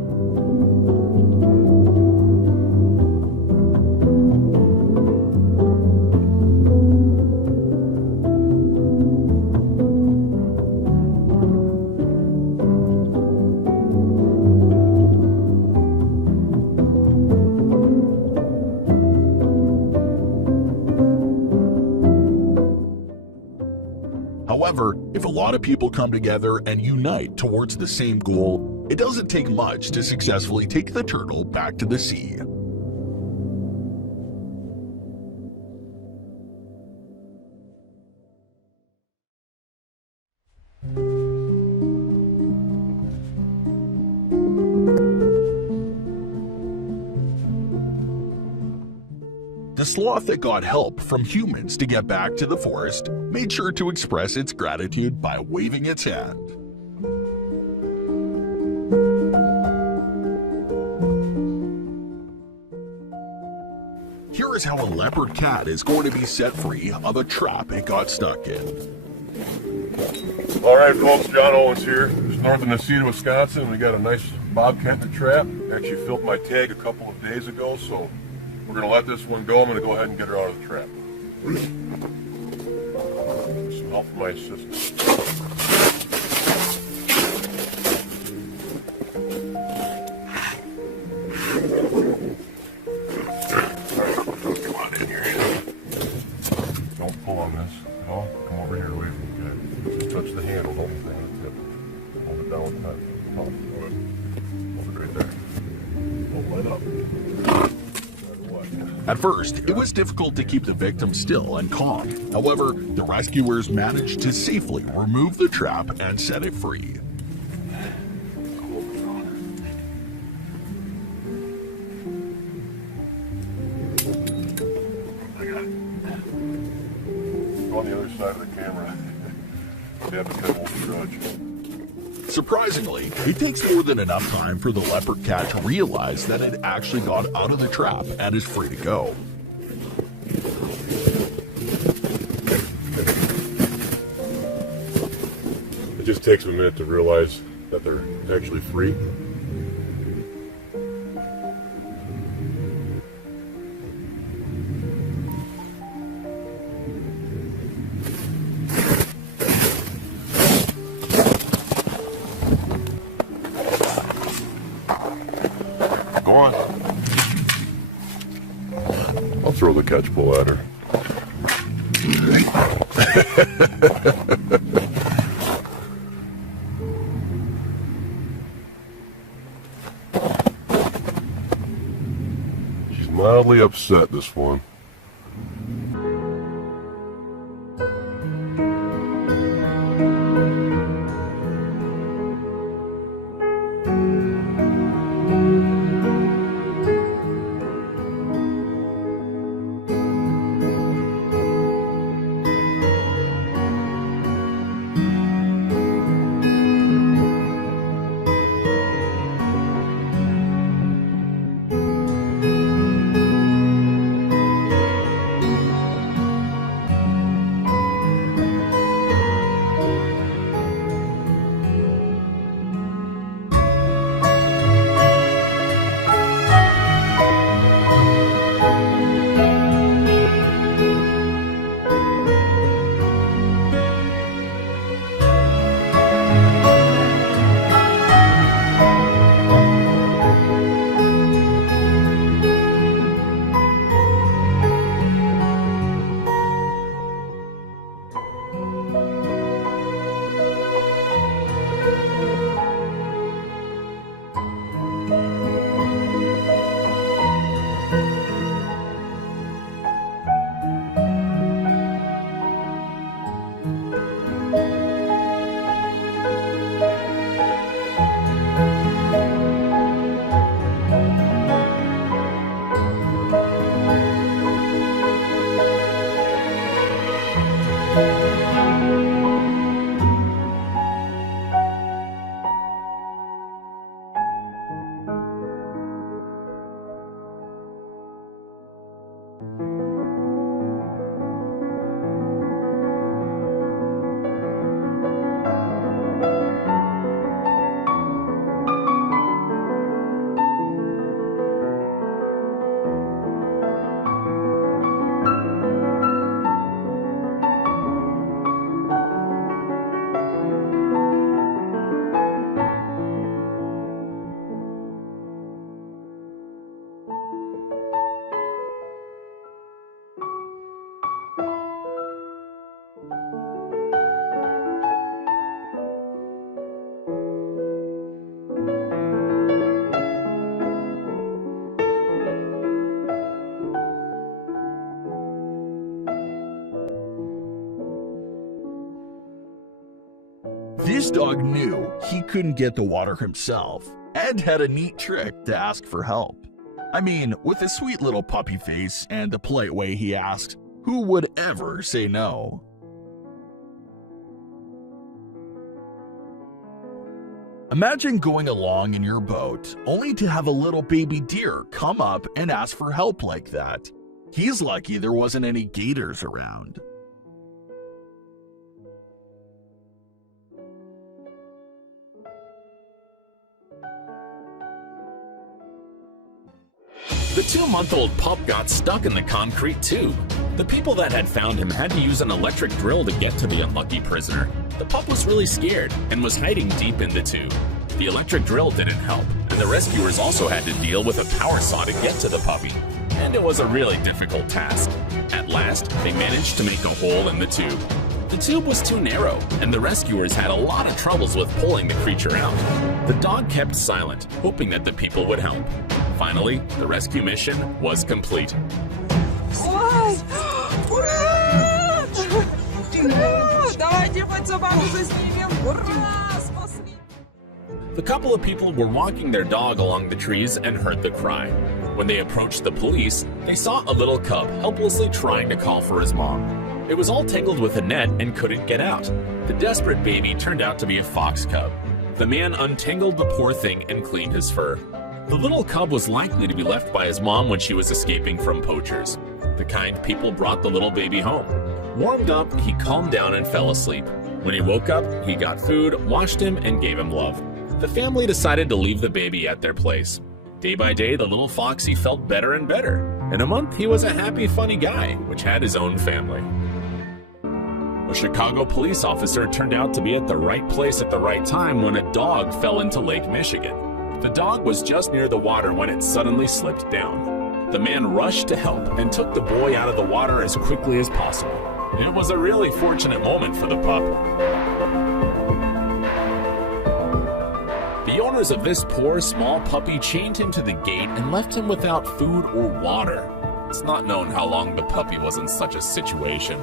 However, if a lot of people come together and unite towards the same goal, it doesn't take much to successfully take the turtle back to the sea. The sloth that got help from humans to get back to the forest made sure to express its gratitude by waving its hand. Here is how a leopard cat is going to be set free of a trap it got stuck in. All right, folks, John Owens here. Just north of Necedah, Wisconsin. We got a nice bobcat in the trap. Actually filled my tag a couple of days ago, so we're gonna let this one go. I'm gonna go ahead and get her out of the trap. Some help from my assistant. Come on in here. Don't pull on this at all. Come over here away from the guy. Just touch the handle, don't hang the tip. Hold it down with that. Hold it right there. Don't light up. At first, it was difficult to keep the victim still and calm. However, the rescuers managed to safely remove the trap and set it free. Go on the other side of the camera. Yeah, but that won't grudge. Surprisingly, it takes more than enough time for the leopard cat to realize that it actually got out of the trap and is free to go. It just takes them a minute to realize that they're actually free. Go on. I'll throw the catch pole at her. She's mildly upset, this one. This dog knew he couldn't get the water himself and had a neat trick to ask for help. I mean, with a sweet little puppy face and the polite way he asked, who would ever say no? Imagine going along in your boat only to have a little baby deer come up and ask for help like that. He's lucky there wasn't any gators around. The 2-month-old pup got stuck in the concrete tube. The people that had found him had to use an electric drill to get to the unlucky prisoner. The pup was really scared and was hiding deep in the tube. The electric drill didn't help, and the rescuers also had to deal with a power saw to get to the puppy. And it was a really difficult task. At last, they managed to make a hole in the tube. The tube was too narrow, and the rescuers had a lot of troubles with pulling the creature out. The dog kept silent, hoping that the people would help. Finally, the rescue mission was complete. The couple of people were walking their dog along the trees and heard the cry. When they approached the police, they saw a little cub helplessly trying to call for his mom. It was all tangled with a net and couldn't get out. The desperate baby turned out to be a fox cub. The man untangled the poor thing and cleaned his fur. The little cub was likely to be left by his mom when she was escaping from poachers. The kind people brought the little baby home. Warmed up, he calmed down and fell asleep. When he woke up, he got food, washed him, and gave him love. The family decided to leave the baby at their place. Day by day, the little foxy felt better and better. In a month, he was a happy, funny guy, which had his own family. A Chicago police officer turned out to be at the right place at the right time when a dog fell into Lake Michigan. The dog was just near the water when it suddenly slipped down. The man rushed to help and took the boy out of the water as quickly as possible. It was a really fortunate moment for the pup. The owners of this poor, small puppy chained him to the gate and left him without food or water. It's not known how long the puppy was in such a situation.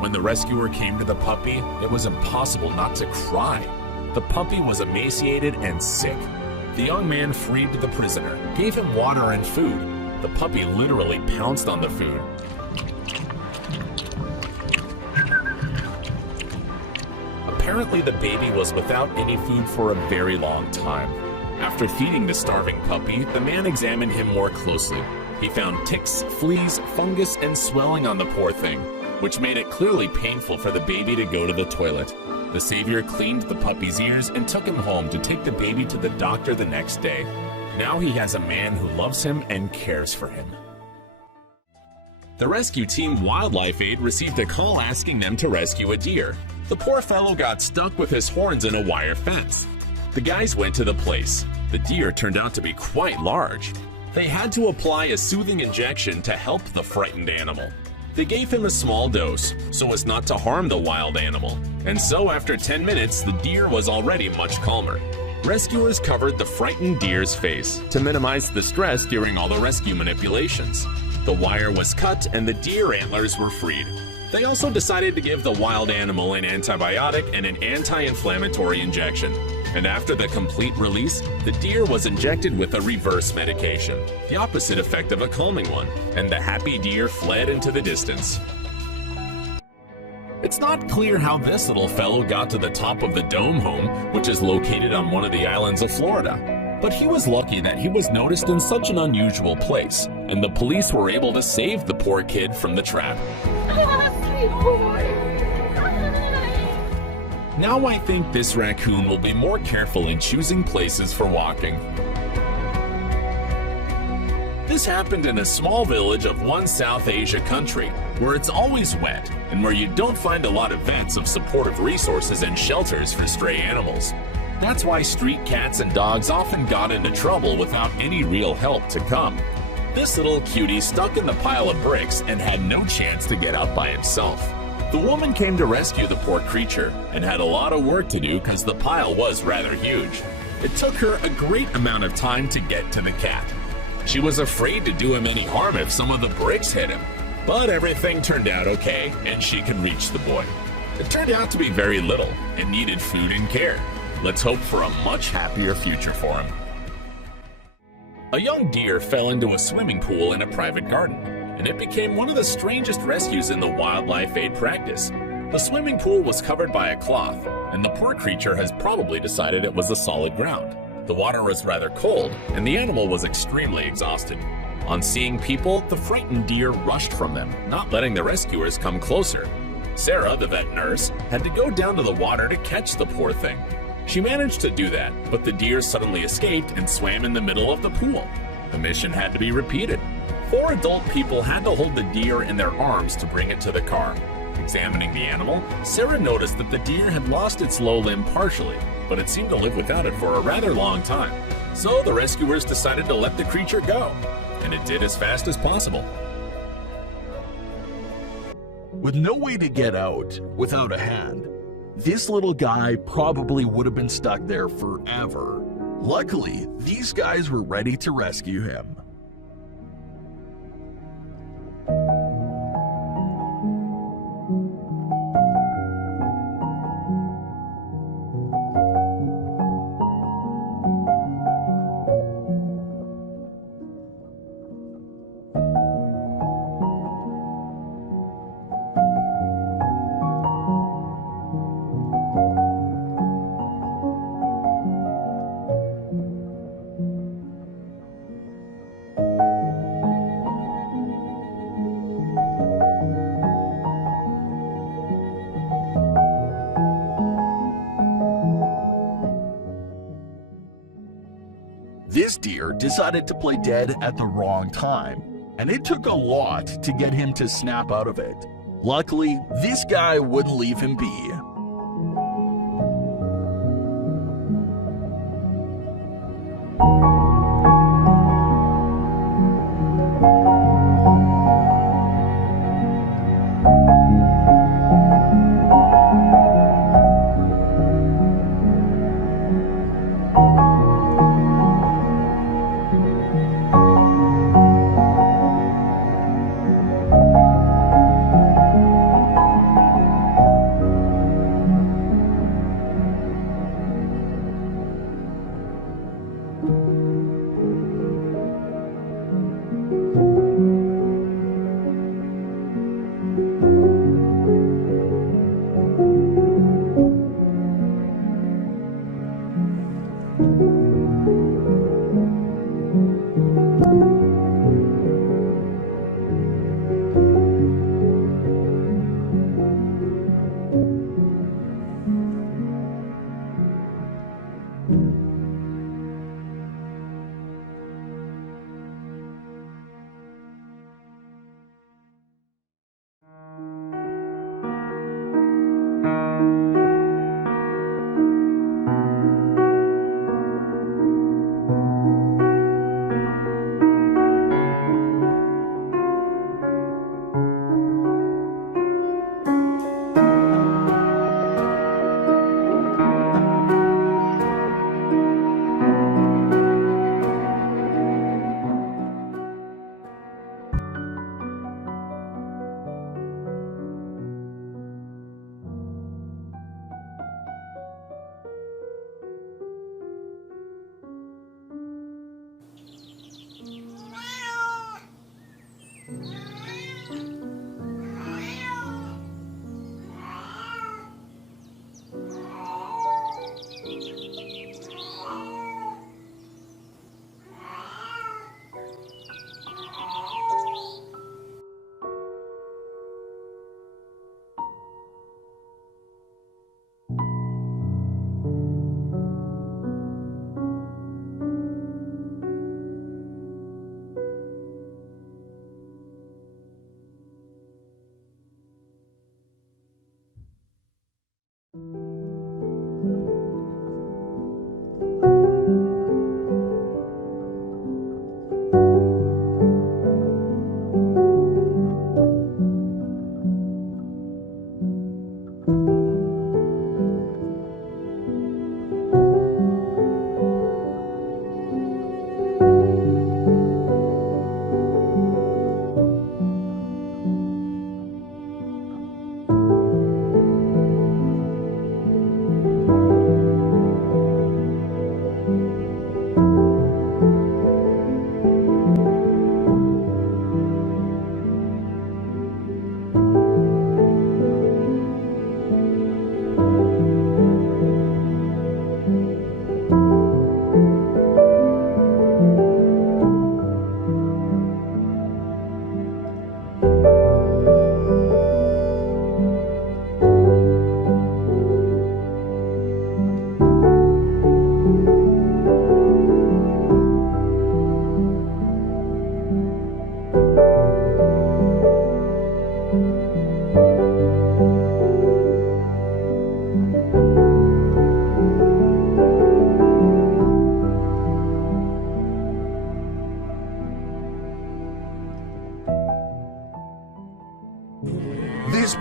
When the rescuer came to the puppy, it was impossible not to cry. The puppy was emaciated and sick. The young man freed the prisoner, gave him water and food. The puppy literally pounced on the food. Apparently, the baby was without any food for a very long time. After feeding the starving puppy, the man examined him more closely. He found ticks, fleas, fungus, and swelling on the poor thing, which made it clearly painful for the baby to go to the toilet. The savior cleaned the puppy's ears and took him home to take the baby to the doctor the next day. Now he has a man who loves him and cares for him. The rescue team Wildlife Aid received a call asking them to rescue a deer. The poor fellow got stuck with his horns in a wire fence. The guys went to the place. The deer turned out to be quite large. They had to apply a soothing injection to help the frightened animal. They gave him a small dose so as not to harm the wild animal. And so after 10 minutes, the deer was already much calmer. Rescuers covered the frightened deer's face to minimize the stress during all the rescue manipulations. The wire was cut and the deer antlers were freed. They also decided to give the wild animal an antibiotic and an anti-inflammatory injection. And after the complete release, the deer was injected with a reverse medication, the opposite effect of a calming one, and the happy deer fled into the distance. It's not clear how this little fellow got to the top of the Dome home, which is located on one of the islands of Florida. But he was lucky that he was noticed in such an unusual place, and the police were able to save the poor kid from the trap. Now I think this raccoon will be more careful in choosing places for walking. This happened in a small village of one South Asia country, where it's always wet and where you don't find a lot of vets of supportive resources and shelters for stray animals. That's why street cats and dogs often got into trouble without any real help to come. This little cutie stuck in the pile of bricks and had no chance to get out by himself. The woman came to rescue the poor creature and had a lot of work to do because the pile was rather huge. It took her a great amount of time to get to the cat. She was afraid to do him any harm if some of the bricks hit him, but everything turned out okay and she could reach the boy. It turned out to be very little and needed food and care. Let's hope for a much happier future for him. A young deer fell into a swimming pool in a private garden, and it became one of the strangest rescues in the Wildlife Aid practice. The swimming pool was covered by a cloth, and the poor creature has probably decided it was the solid ground. The water was rather cold, and the animal was extremely exhausted. On seeing people, the frightened deer rushed from them, not letting the rescuers come closer. Sarah, the vet nurse, had to go down to the water to catch the poor thing. She managed to do that, but the deer suddenly escaped and swam in the middle of the pool. The mission had to be repeated. 4 adult people had to hold the deer in their arms to bring it to the car. Examining the animal, Sarah noticed that the deer had lost its low limb partially, but it seemed to live without it for a rather long time. So the rescuers decided to let the creature go, and it did as fast as possible. With no way to get out without a hand, this little guy probably would have been stuck there forever. Luckily, these guys were ready to rescue him. This deer decided to play dead at the wrong time, and it took a lot to get him to snap out of it. Luckily, this guy wouldn't leave him be.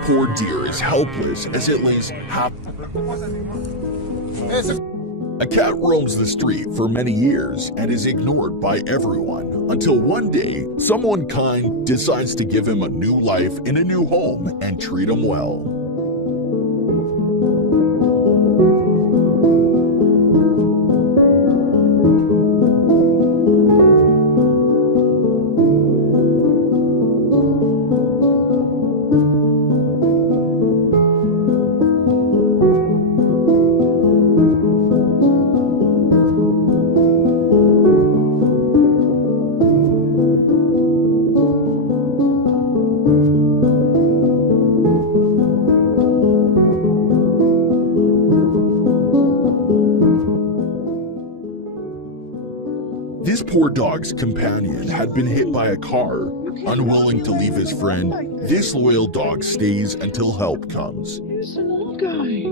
poor deer is helpless as it lays half. A cat roams the street for many years and is ignored by everyone until one day, someone kind decides to give him a new life in a new home and treat him well. This poor dog's companion had been hit by a car. Unwilling to leave his friend, this loyal dog stays until help comes. Here's an old guy.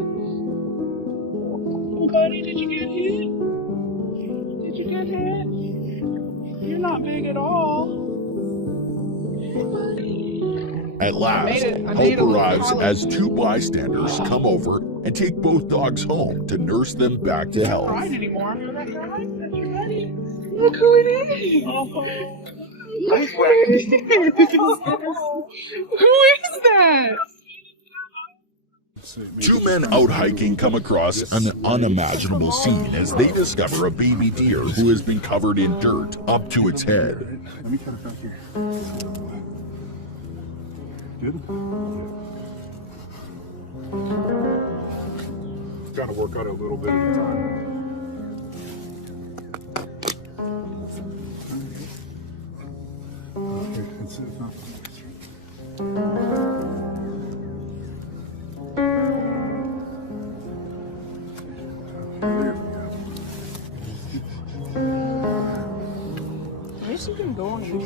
Oh, buddy, did you get hit? Did you get hit? You're not big at all. At last, help arrives as two bystanders come over and take both dogs home to nurse them back to health. Not anymore. That's your buddy. Look who it is. Who is that? Two men out hiking come across an unimaginable scene as they discover a baby deer who has been covered in dirt up to its head. Let me cut it back here. Good? It's got to work out a little bit at a time. Okay, it's not. At least you can go on your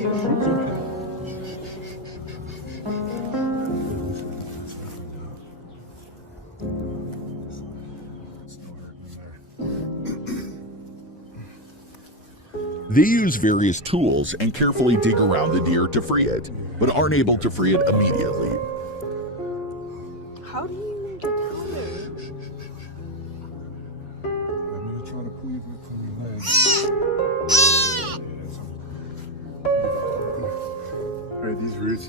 They use various tools and carefully dig around the deer to free it, but aren't able to free it immediately. How do you even get down there? I'm going to try to pull you from your legs. Alright, these roots.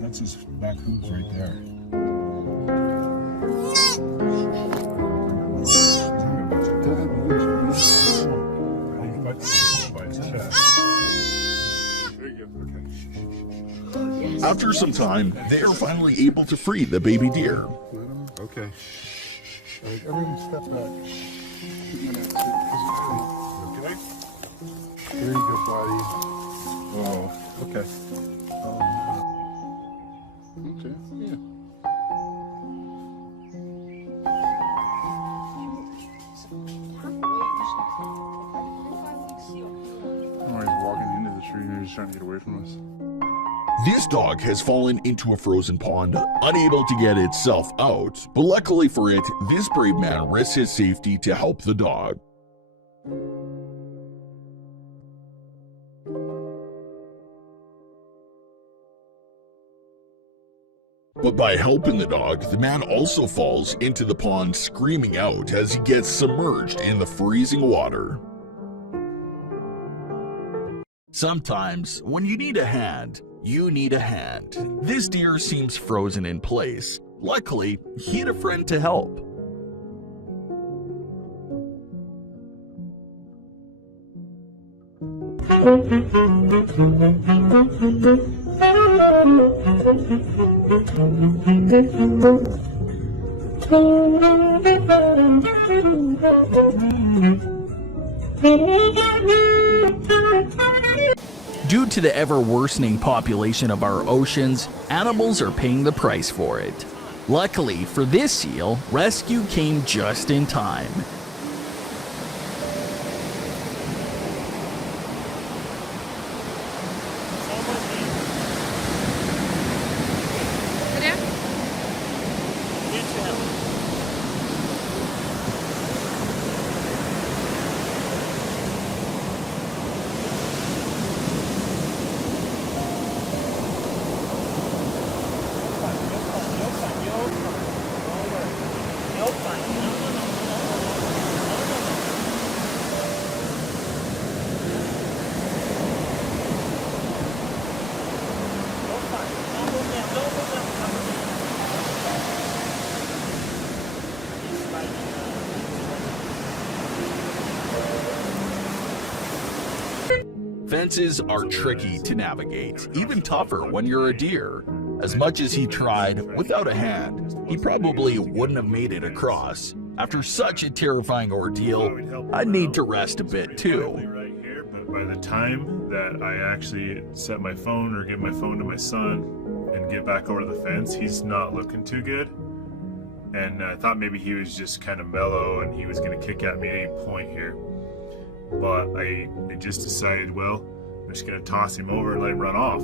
That's his back hooves right there. After some time, they are finally able to free the baby deer. Okay. Everyone step back. Okay? Very good, buddy. Oh, okay. Okay, yeah. Oh, he's walking into the tree and he's trying to get away from us. This dog has fallen into a frozen pond, unable to get itself out, but luckily for it, this brave man risks his safety to help the dog. But by helping the dog, the man also falls into the pond screaming out as he gets submerged in the freezing water. Sometimes, when you need a hand, you need a hand. This deer seems frozen in place. Luckily, he had a friend to help. Due to the ever-worsening population of our oceans, animals are paying the price for it. Luckily for this seal, rescue came just in time. Fences are tricky to navigate, even tougher when you're a deer. As much as he tried, without a hand, he probably wouldn't have made it across. After such a terrifying ordeal, I'd need to rest a bit too. Right here, but by the time that I actually set my phone or give my phone to my son and get back over the fence, he's not looking too good. And I thought maybe he was just kind of mellow and he was going to kick at me at any point here. But I just decided, well, I'm just going to toss him over and let him run off.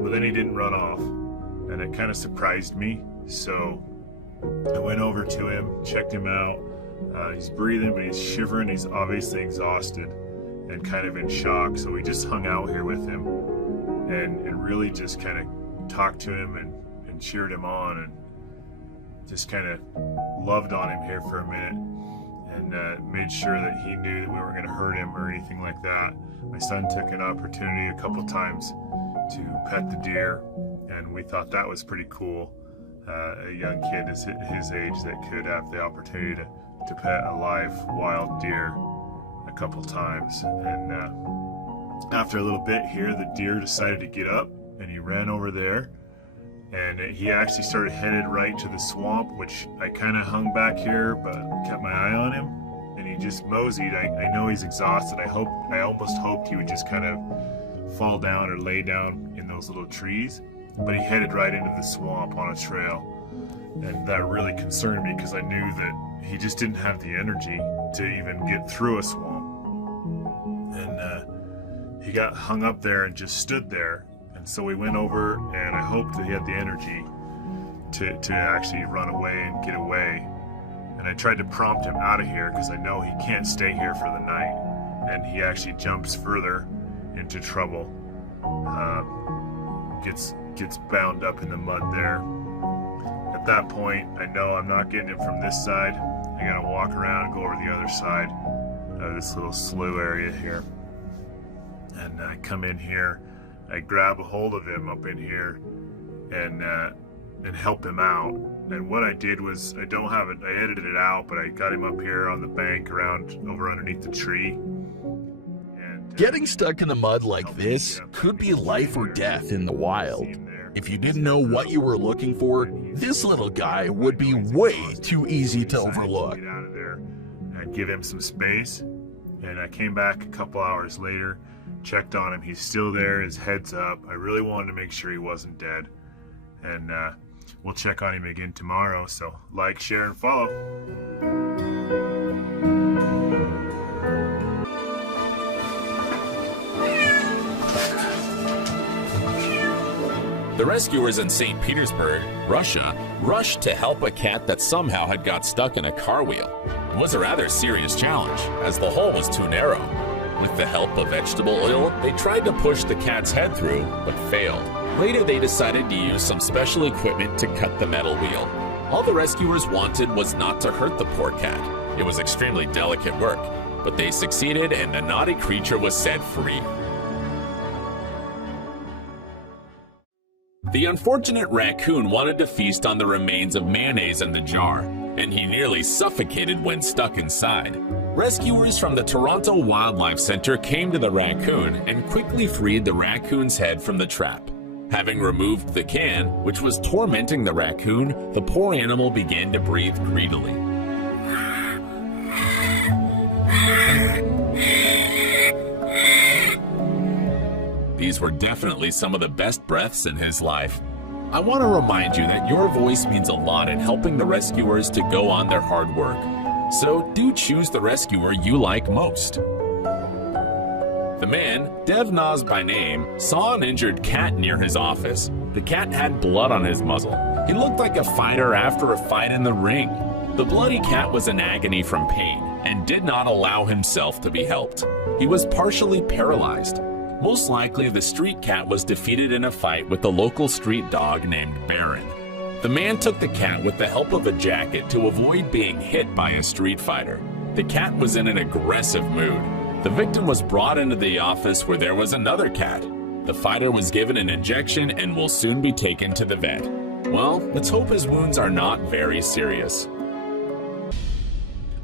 But then he didn't run off, and it kind of surprised me. So I went over to him, checked him out. He's breathing, but he's shivering. He's obviously exhausted and kind of in shock. So we just hung out here with him and really just kind of talked to him and cheered him on and just kind of loved on him here for a minute. And made sure that he knew that we weren't going to hurt him or anything like that. My son took an opportunity a couple times to pet the deer, and we thought that was pretty cool. A young kid his age that could have the opportunity to pet a live wild deer a couple times. And after a little bit here, the deer decided to get up, and he ran over there. And he actually started headed right to the swamp, which I kind of hung back here, but kept my eye on him. And he just moseyed. I know he's exhausted. I almost hoped he would just kind of fall down or lay down in those little trees. But he headed right into the swamp on a trail. And that really concerned me because I knew that he just didn't have the energy to even get through a swamp. And he got hung up there and just stood there. And so we went over, and I hoped that he had the energy to actually run away and get away. And I tried to prompt him out of here because I know he can't stay here for the night. And he actually jumps further into trouble. Gets bound up in the mud there. At that point, I know I'm not getting him from this side. I gotta walk around and go over the other side of this little slough area here. And I come in here. I grab a hold of him up in here and help him out. And what I did was, I don't have it, I edited it out, but I got him up here on the bank over underneath the tree. And Getting stuck in the mud like this could be life or death in the wild. If you didn't know what you were looking for, this little guy would be way too easy to overlook. Get out of there and give him some space. And I came back a couple hours later, checked on him. He's still there, his head's up. I really wanted to make sure he wasn't dead. And we'll check on him again tomorrow. So like, share, and follow. The rescuers in St. Petersburg, Russia, rushed to help a cat that somehow had got stuck in a car wheel. It was a rather serious challenge, as the hole was too narrow. With the help of vegetable oil, they tried to push the cat's head through, but failed. Later, they decided to use some special equipment to cut the metal wheel. All the rescuers wanted was not to hurt the poor cat. It was extremely delicate work, but they succeeded and the naughty creature was set free. The unfortunate raccoon wanted to feast on the remains of mayonnaise in the jar, and he nearly suffocated when stuck inside. Rescuers from the Toronto Wildlife Center came to the raccoon and quickly freed the raccoon's head from the trap. Having removed the can, which was tormenting the raccoon, the poor animal began to breathe greedily. These were definitely some of the best breaths in his life. I want to remind you that your voice means a lot in helping the rescuers to go on their hard work. So do choose the rescuer you like most. The man, Dev Naz by name, saw an injured cat near his office. The cat had blood on his muzzle. He looked like a fighter after a fight in the ring. The bloody cat was in agony from pain and did not allow himself to be helped. He was partially paralyzed. Most likely, the street cat was defeated in a fight with the local street dog named Baron. The man took the cat with the help of a jacket to avoid being hit by a street fighter. The cat was in an aggressive mood. The victim was brought into the office where there was another cat. The fighter was given an injection and will soon be taken to the vet. Well, let's hope his wounds are not very serious.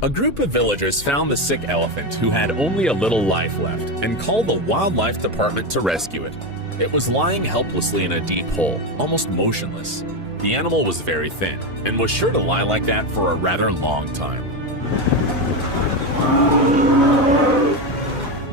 A group of villagers found the sick elephant who had only a little life left and called the wildlife department to rescue it. It was lying helplessly in a deep hole, almost motionless. The animal was very thin and was sure to lie like that for a rather long time.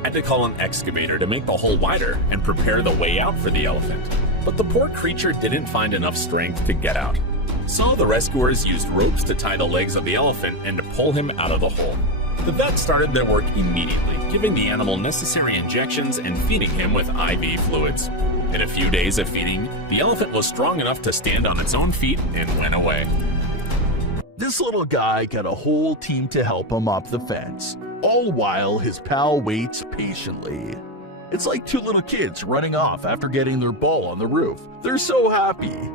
Had to call an excavator to make the hole wider and prepare the way out for the elephant. But the poor creature didn't find enough strength to get out. So the rescuers used ropes to tie the legs of the elephant and to pull him out of the hole. The vet started their work immediately, giving the animal necessary injections and feeding him with IV fluids. In a few days of feeding, the elephant was strong enough to stand on its own feet and went away. This little guy got a whole team to help him up the fence, all while his pal waits patiently. It's like two little kids running off after getting their ball on the roof. They're so happy.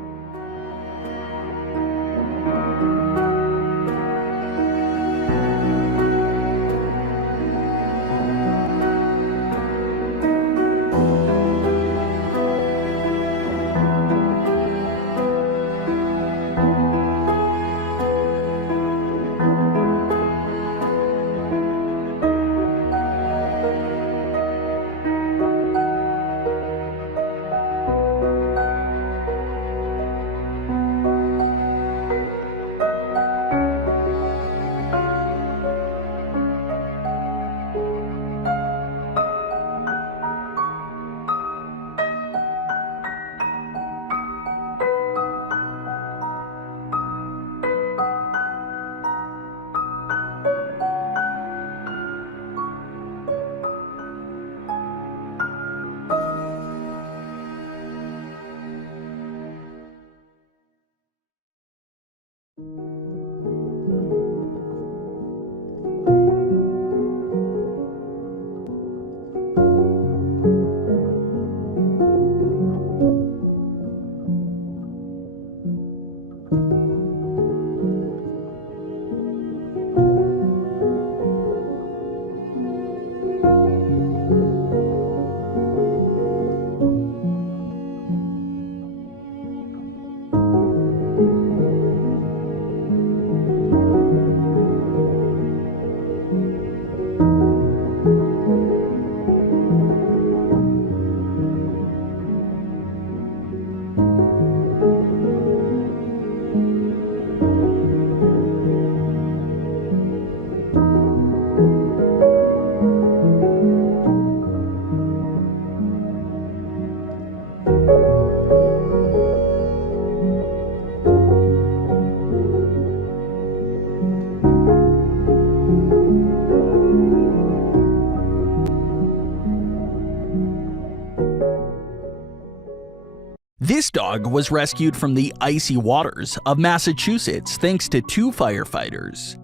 This dog was rescued from the icy waters of Massachusetts thanks to two firefighters.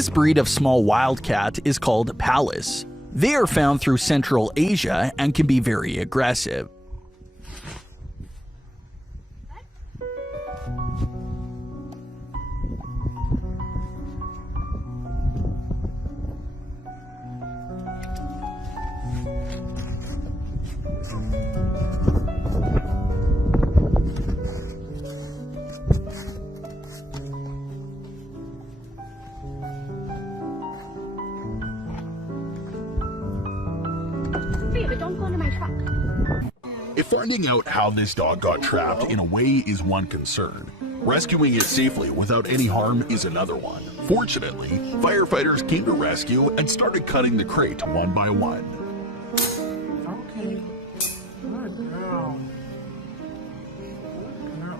This breed of small wildcat is called Pallas. They are found through Central Asia and can be very aggressive. But don't go into my truck. If finding out how this dog got trapped in a way is one concern, rescuing it safely without any harm is another one. Fortunately, firefighters came to rescue and started cutting the crate one by one. Okay. Good girl.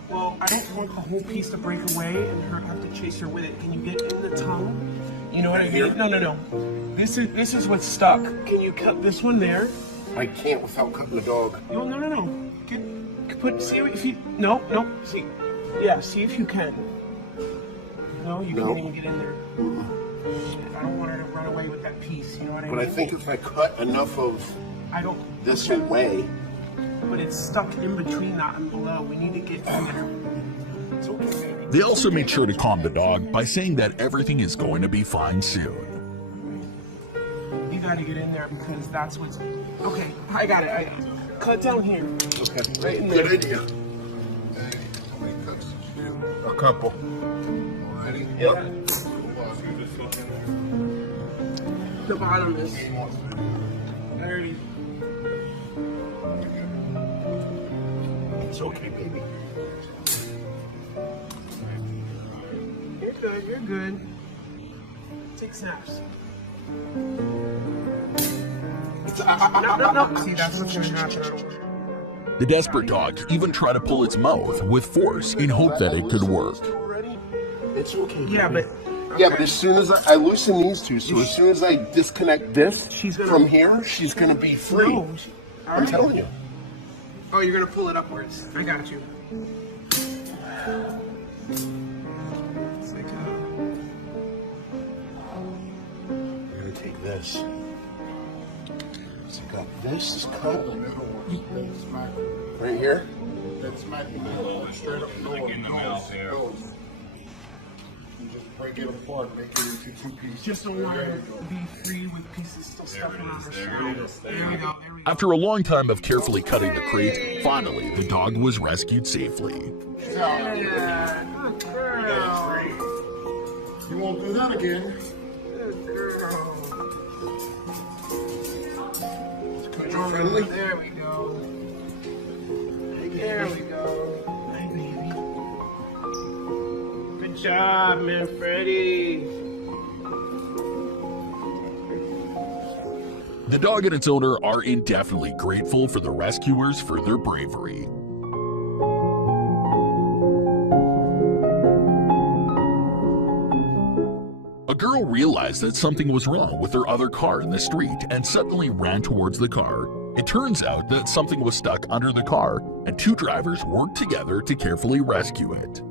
Well, I don't want the whole piece to break away and her have to chase her with it. Can you get in the tongue? You know what I mean? No. This is what's stuck. Can you cut this one there? I can't without cutting the dog. No. See if you. No. See. Yeah, see if you can. No, you can't even get in there. I don't want her to run away with that piece, you know what I mean? But I think if I cut enough of this away. But it's stuck in between that and below. We need to get in there. It's okay, baby. They also made sure to calm the dog by saying that everything is going to be fine soon. You gotta get in there because that's what's... Okay, I got it. Cut down here. Okay. Right in there. Good idea. A couple. Yep. The bottom is 30. It's okay, baby. You're good. Take snaps. No. See, that's what's gonna happen. The desperate dog even tried to pull its mouth with force in hope that it could work. It's okay. Yeah, but... Yeah, but as soon as I loosen these two, so as soon as I disconnect this from here, she's gonna be free. No, I'm telling you. Oh, you're gonna pull it upwards. I got you. It's like I'm gonna take this. So I got this cut right here. That's smack in the middle, straight up like in the mouth here. You just break it apart, make it into two pieces. just don't want her to be free with pieces still stuck in her shoulder. There we go. After a long time of carefully cutting the crate, finally the dog was rescued safely. Yeah, good girl. You won't do that again. Good girl. Friendly. There we go. There we go. Hi, baby. Good job, man, Freddie. The dog and its owner are indefinitely grateful for the rescuers for their bravery. A girl realized that something was wrong with her other car in the street and suddenly ran towards the car. It turns out that something was stuck under the car, and two drivers worked together to carefully rescue it.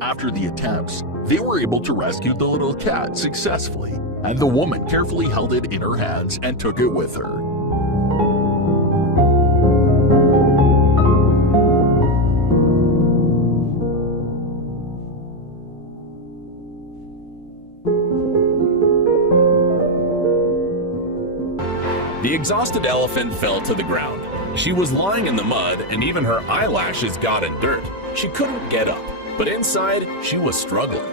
After the attempts, they were able to rescue the little cat successfully, and the woman carefully held it in her hands and took it with her. The exhausted elephant fell to the ground. She was lying in the mud, and even her eyelashes got in dirt. She couldn't get up, but inside, she was struggling.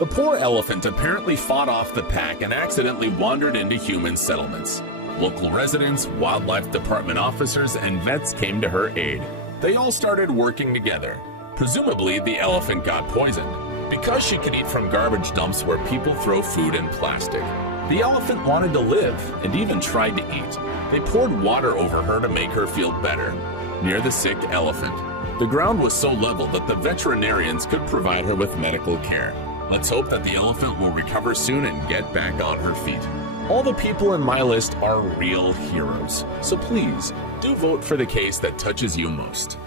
The poor elephant apparently fought off the pack and accidentally wandered into human settlements. Local residents, wildlife department officers, and vets came to her aid. They all started working together. Presumably, the elephant got poisoned, because she could eat from garbage dumps where people throw food and plastic. The elephant wanted to live and even tried to eat. They poured water over her to make her feel better. Near the sick elephant, the ground was so level that the veterinarians could provide her with medical care. Let's hope that the elephant will recover soon and get back on her feet. All the people in my list are real heroes, so please do vote for the case that touches you most.